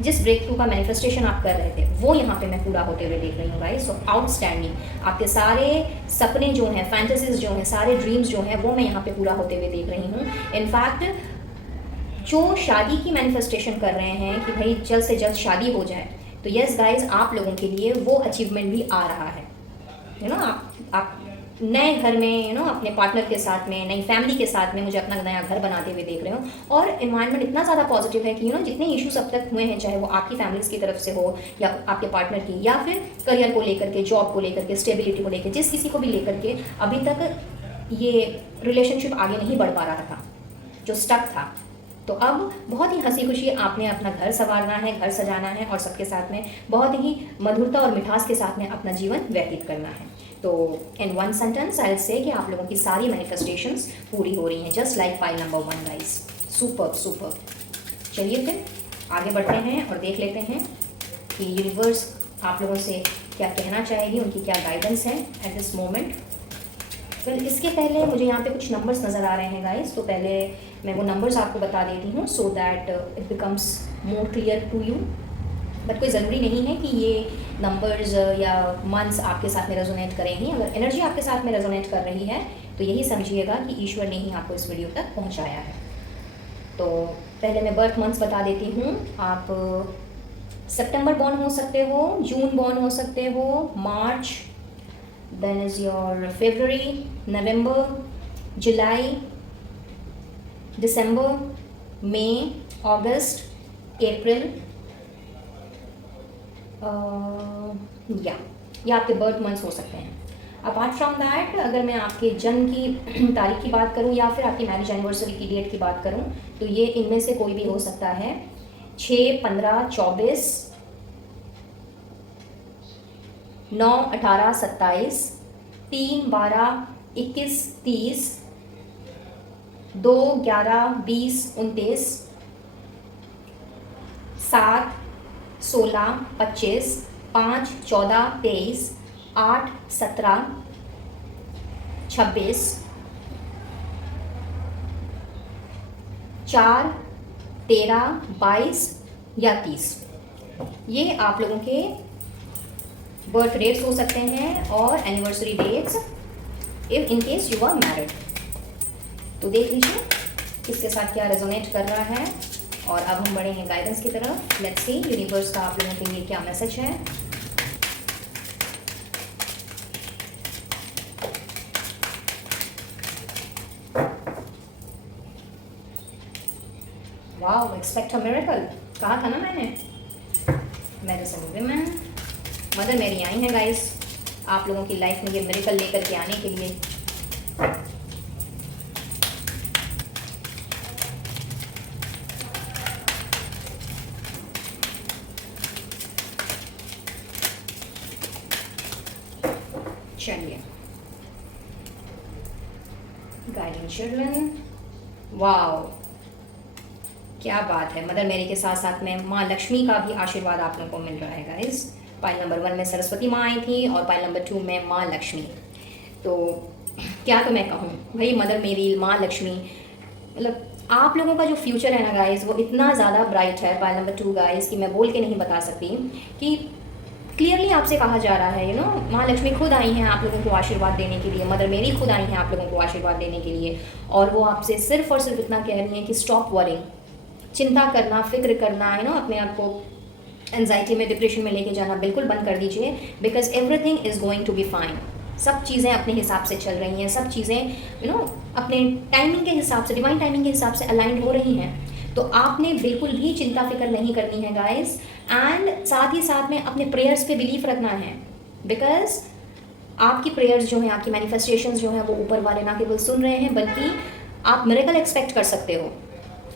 जिस ब्रेक थ्रू का मैनिफेस्टेशन आप कर रहे थे, वो यहाँ पे मैं पूरा होते हुए देख रही हूँ गाइस। सो आउटस्टैंडिंग, आपके सारे सपने जो हैं, फैंटेसीज जो हैं, सारे ड्रीम्स जो हैं, वो मैं यहाँ पे पूरा होते हुए देख रही हूँ। इनफैक्ट जो शादी की मैनिफेस्टेशन कर रहे हैं कि भाई जल्द से जल्द शादी हो जाए, तो यस गाइज, आप लोगों के लिए वो अचीवमेंट भी आ रहा है। आप नए घर में अपने पार्टनर के साथ में, नई फैमिली के साथ में मुझे अपना नया घर बनाते हुए देख रहे हो, और इन्वायरमेंट इतना ज़्यादा पॉजिटिव है कि जितने इश्यूज अब तक हुए हैं, चाहे वो आपकी फैमिलीज की तरफ से हो या आपके पार्टनर की, या फिर करियर को लेकर के, जॉब को लेकर के, स्टेबिलिटी को लेकर, जिस किसी को भी लेकर के अभी तक ये रिलेशनशिप आगे नहीं बढ़ पा रहा था, जो स्टक था, तो अब बहुत ही हंसी खुशी आपने अपना घर संवारना है, घर सजाना है, और सबके साथ में बहुत ही मधुरता और मिठास के साथ में अपना जीवन व्यतीत करना है। तो in one sentence I will say कि आप लोगों की सारी मैनिफेस्टेशंस पूरी हो रही हैं, just like file number 1 guys. Super super. चलिए फिर आगे बढ़ते हैं और देख लेते हैं कि यूनिवर्स आप लोगों से क्या कहना चाहेगी, उनकी क्या गाइडेंस है एट दिस मोमेंट। फिर इसके पहले मुझे यहाँ पे कुछ नंबर्स नज़र आ रहे हैं गाइस, तो पहले मैं वो नंबर्स आपको बता देती हूँ, so that it becomes more clear to you. But कोई ज़रूरी नहीं है कि ये नंबर्स या मंथ्स आपके साथ में रेजोनेट करेंगी। अगर एनर्जी आपके साथ में रेजोनेट कर रही है तो यही समझिएगा कि ईश्वर ने ही आपको इस वीडियो तक पहुंचाया है। तो पहले मैं बर्थ मंथ्स बता देती हूँ। आप सितंबर बॉर्न हो सकते हो, जून बॉर्न हो सकते हो, मार्च, देन इज़ योर फरवरी, नवंबर, जुलाई, दिसंबर, मई, अगस्त, अप्रैल, या ये आपके बर्थ मंथ्स हो सकते हैं। अपार्ट फ्रॉम दैट, अगर मैं आपके जन्म की तारीख की बात करूं या फिर आपकी मैरिज एनिवर्सरी की डेट की बात करूं तो ये इनमें से कोई भी हो सकता है। 6, 15, 24, 9, 18, 27, 3, 12, 21, 30, 2, 11, 20, 29, 7, 16, 25, 5, 14, 23, 8, 17, 26, 4, 13, 22 या 30, ये आप लोगों के बर्थ डेट्स हो सकते हैं और anniversary dates if in case you are married. तो देख लीजिए किसके साथ क्या रेजोनेट कर रहा है। और अब हम बढ़ेंगे गाइडेंस की तरफ। लेट्स सी यूनिवर्स का आप लोगों के लिए क्या मैसेज है। वाओ, एक्सपेक्ट अ मिरेकल, कहा था ना मैंने। मेडिसिन विमेन, मदर मेरी आई हैं गाइस आप लोगों की लाइफ में ये मिरेकल लेकर के आने के लिए। चलिए, गाइडिंग चिल्ड्रन, वाओ क्या बात है। मदर मेरी के साथ साथ में माँ लक्ष्मी का भी आशीर्वाद आप लोगों को मिल रहा है गाइस। पाइल नंबर 1 में सरस्वती माँ आई थी और पाइल नंबर 2 में माँ लक्ष्मी। तो क्या तो मैं कहूँ भाई, मदर मेरी, माँ लक्ष्मी, मतलब आप लोगों का जो फ्यूचर है ना गाइस वो इतना ज़्यादा ब्राइट है। पाइल नंबर 2 गाइस कि मैं बोल के नहीं बता सकती कि क्लियरली आपसे कहा जा रहा है माँ लक्ष्मी खुद आई हैं आप लोगों को आशीर्वाद देने के लिए, मदर मेरी खुद आई हैं आप लोगों को आशीर्वाद देने के लिए। और वो आपसे सिर्फ और सिर्फ इतना कह रही हैं कि स्टॉप वरिंग, चिंता करना, फिक्र करना अपने आप को एंजाइटी में, डिप्रेशन में लेके जाना बिल्कुल बंद कर दीजिए। Because everything is going to be fine. सब चीज़ें अपने हिसाब से चल रही हैं, सब चीज़ें अपने टाइमिंग के हिसाब से, डिवाइन टाइमिंग के हिसाब से अलाइंड हो रही हैं। तो आपने बिल्कुल भी चिंता फिक्र नहीं करनी है गाइस। एंड साथ ही साथ में अपने प्रेयर्स पे बिलीव रखना है। बिकॉज आपकी प्रेयर्स जो हैं, आपकी मैनिफेस्टेशंस जो हैं वो ऊपर वाले ना केवल सुन रहे हैं बल्कि आप मिरेकल एक्सपेक्ट कर सकते हो।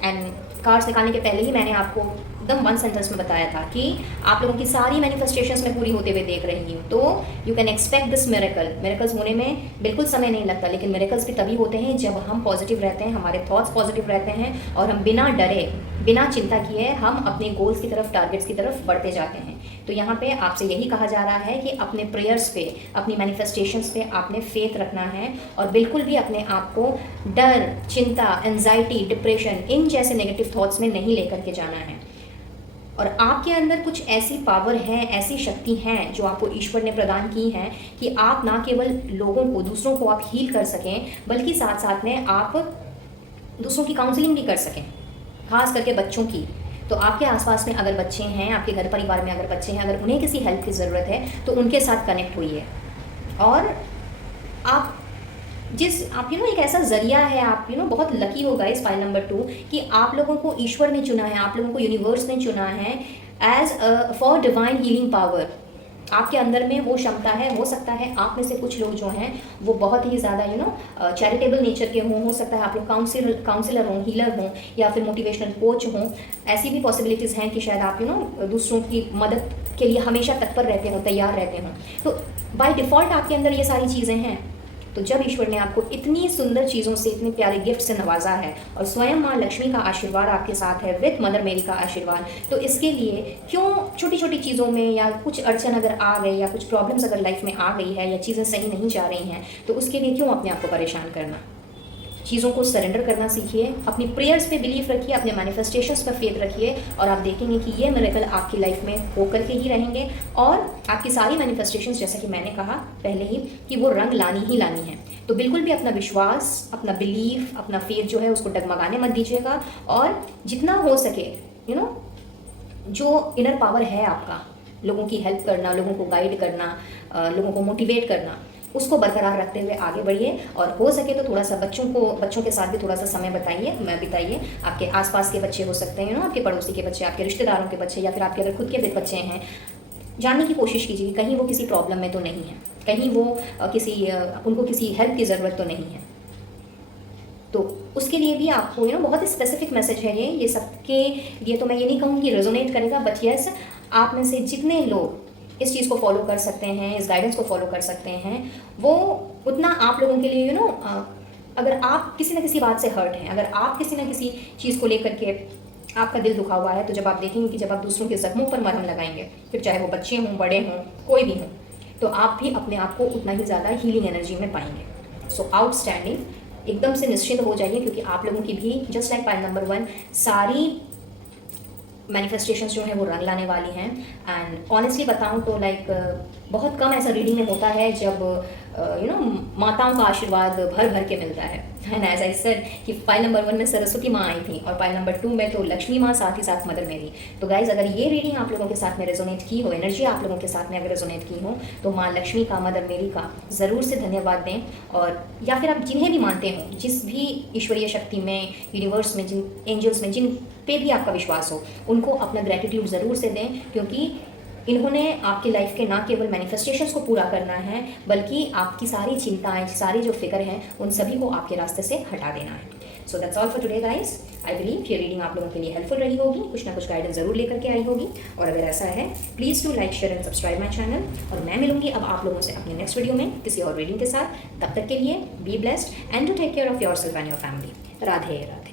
एंड कार्ड्स निकालने के पहले ही मैंने आपको एकदम 1 सेंटेंस में बताया था कि आप लोगों की सारी मैनिफेस्टेशंस में पूरी होते हुए देख रही हूँ। तो you can expect this miracle. Miracles होने में बिल्कुल समय नहीं लगता, लेकिन मिरेकल्स भी तभी होते हैं जब हम पॉजिटिव रहते हैं, हमारे थॉट्स पॉजिटिव रहते हैं और हम बिना डरे, बिना चिंता किए हम अपने गोल्स की तरफ, टारगेट्स की तरफ बढ़ते जाते हैं। तो यहाँ पे आपसे यही कहा जा रहा है कि अपने प्रेयर्स पे, अपनी मैनिफेस्टेशंस पे आपने फेथ रखना है और बिल्कुल भी अपने आप को डर, चिंता, एंजाइटी, डिप्रेशन इन जैसे नेगेटिव थॉट्स में नहीं लेकर के जाना है। और आपके अंदर कुछ ऐसी पावर है, ऐसी शक्ति हैं जो आपको ईश्वर ने प्रदान की हैं कि आप ना केवल लोगों को, दूसरों को आप हील कर सकें बल्कि साथ साथ में आप दूसरों की काउंसलिंग भी कर सकें, खास करके बच्चों की। तो आपके आसपास में अगर बच्चे हैं, आपके घर परिवार में अगर बच्चे हैं, अगर उन्हें किसी हेल्प की ज़रूरत है तो उनके साथ कनेक्ट होइए। और आप आप एक ऐसा ज़रिया है, आप बहुत लकी होगा इस फाइल नंबर 2 कि आप लोगों को ईश्वर ने चुना है, आप लोगों को यूनिवर्स ने चुना है as for divine healing power. आपके अंदर में वो क्षमता है। हो सकता है आप में से कुछ लोग जो हैं वो बहुत ही ज़्यादा चैरिटेबल नेचर के हों, हो सकता है आप लोग काउंसलर हों, हीलर हों या फिर मोटिवेशनल कोच हों। ऐसी भी पॉसिबिलिटीज़ हैं कि शायद आप दूसरों की मदद के लिए हमेशा तत्पर रहते हों, तैयार रहते हों। तो बाय डिफ़ॉल्ट आपके अंदर ये सारी चीज़ें हैं। तो जब ईश्वर ने आपको इतनी सुंदर चीज़ों से, इतने प्यारे गिफ्ट से नवाजा है और स्वयं माँ लक्ष्मी का आशीर्वाद आपके साथ है विद मदर मेरी का आशीर्वाद, तो इसके लिए क्यों छोटी छोटी चीज़ों में या कुछ अड़चन अगर आ गई या कुछ प्रॉब्लम्स अगर लाइफ में आ गई है या चीज़ें सही नहीं जा रही हैं तो उसके लिए क्यों अपने आप को परेशान करना। चीज़ों को सरेंडर करना सीखिए, अपनी प्रेयर्स पे बिलीव रखिए, अपने मैनिफेस्टेशंस पर फेथ रखिए और आप देखेंगे कि ये मिरेकल आपकी लाइफ में होकर के ही रहेंगे और आपकी सारी मैनिफेस्टेशंस, जैसा कि मैंने कहा पहले ही, कि वो रंग लानी ही लानी है। तो बिल्कुल भी अपना विश्वास, अपना बिलीफ, अपना फेथ जो है उसको डगमगाने मत दीजिएगा और जितना हो सके जो इनर पावर है आपका, लोगों की हेल्प करना, लोगों को गाइड करना, लोगों को मोटिवेट करना, उसको बरकरार रखते हुए आगे बढ़िए और हो सके तो थोड़ा सा बच्चों के साथ भी थोड़ा सा समय बिताइए। आपके आसपास के बच्चे हो सकते हैं, आपके पड़ोसी के बच्चे, आपके रिश्तेदारों के बच्चे, या फिर आपके अगर खुद के बच्चे हैं, जानने की कोशिश कीजिए कहीं वो किसी प्रॉब्लम में तो नहीं है, कहीं वो उनको किसी हेल्प की ज़रूरत तो नहीं है। तो उसके लिए भी आपको बहुत ही स्पेसिफिक मैसेज है ये सबके लिए। तो मैं ये नहीं कहूँगी रेजोनेट करेगा, बट यस, आप में से जितने लोग इस चीज़ को फॉलो कर सकते हैं, इस गाइडेंस को फॉलो कर सकते हैं, वो उतना आप लोगों के लिए अगर आप किसी न किसी बात से हर्ट हैं, अगर आप किसी न किसी चीज़ को लेकर के आपका दिल दुखा हुआ है, तो जब आप देखेंगे कि जब आप दूसरों के जख्मों पर मरहम लगाएंगे, फिर चाहे वो बच्चे हों, बड़े हों, कोई भी हों, तो आप भी अपने आप को उतना ही ज़्यादा हीलिंग एनर्जी में पाएंगे। सो आउटस्टैंडिंग, एकदम से निश्चिंत हो जाइए, क्योंकि आप लोगों की भी जस्ट लाइक पाइल नंबर 1 सारी मैनिफेस्टेशंस जो हैं वो रंग लाने वाली हैं। एंड ऑनेस्टली बताऊं तो बहुत कम ऐसा रीडिंग में होता है जब माताओं का आशीर्वाद भर भर के मिलता है। एंड एज आई सेड कि पाइल नंबर 1 में सरस्वती माँ आई थी और पाइल नंबर 2 में तो लक्ष्मी माँ, साथ ही साथ मदर मेरी। तो गाइज, अगर ये रीडिंग आप लोगों के साथ में रेजोनेट की हो, एनर्जी आप लोगों के साथ में अगर रेजोनेट की हो, तो माँ लक्ष्मी का, मदर मेरी का ज़रूर से धन्यवाद दें। और या फिर आप जिन्हें भी मानते हो, जिस भी ईश्वरीय शक्ति में, यूनिवर्स में, जिन एंजल्स में, जिन पे भी आपका विश्वास हो, उनको अपना ग्रेटिट्यूड ज़रूर से दें, क्योंकि इन्होंने आपकी लाइफ के ना केवल मैनिफेस्टेशंस को पूरा करना है, बल्कि आपकी सारी चिंताएं, सारी जो फिक्र हैं, उन सभी को आपके रास्ते से हटा देना है। So that's all for today guys. I believe ये रीडिंग आप लोगों के लिए हेल्पफुल रही होगी, कुछ ना कुछ गाइडेंस ज़रूर लेकर के आई होगी। और अगर ऐसा है, please do like, share and subscribe my channel. और मैं मिलूंगी अब आप लोगों से अपने नेक्स्ट वीडियो में किसी और रीडिंग के साथ। तब तक के लिए be blessed and to take care of your self and your family. Radhe Radhe.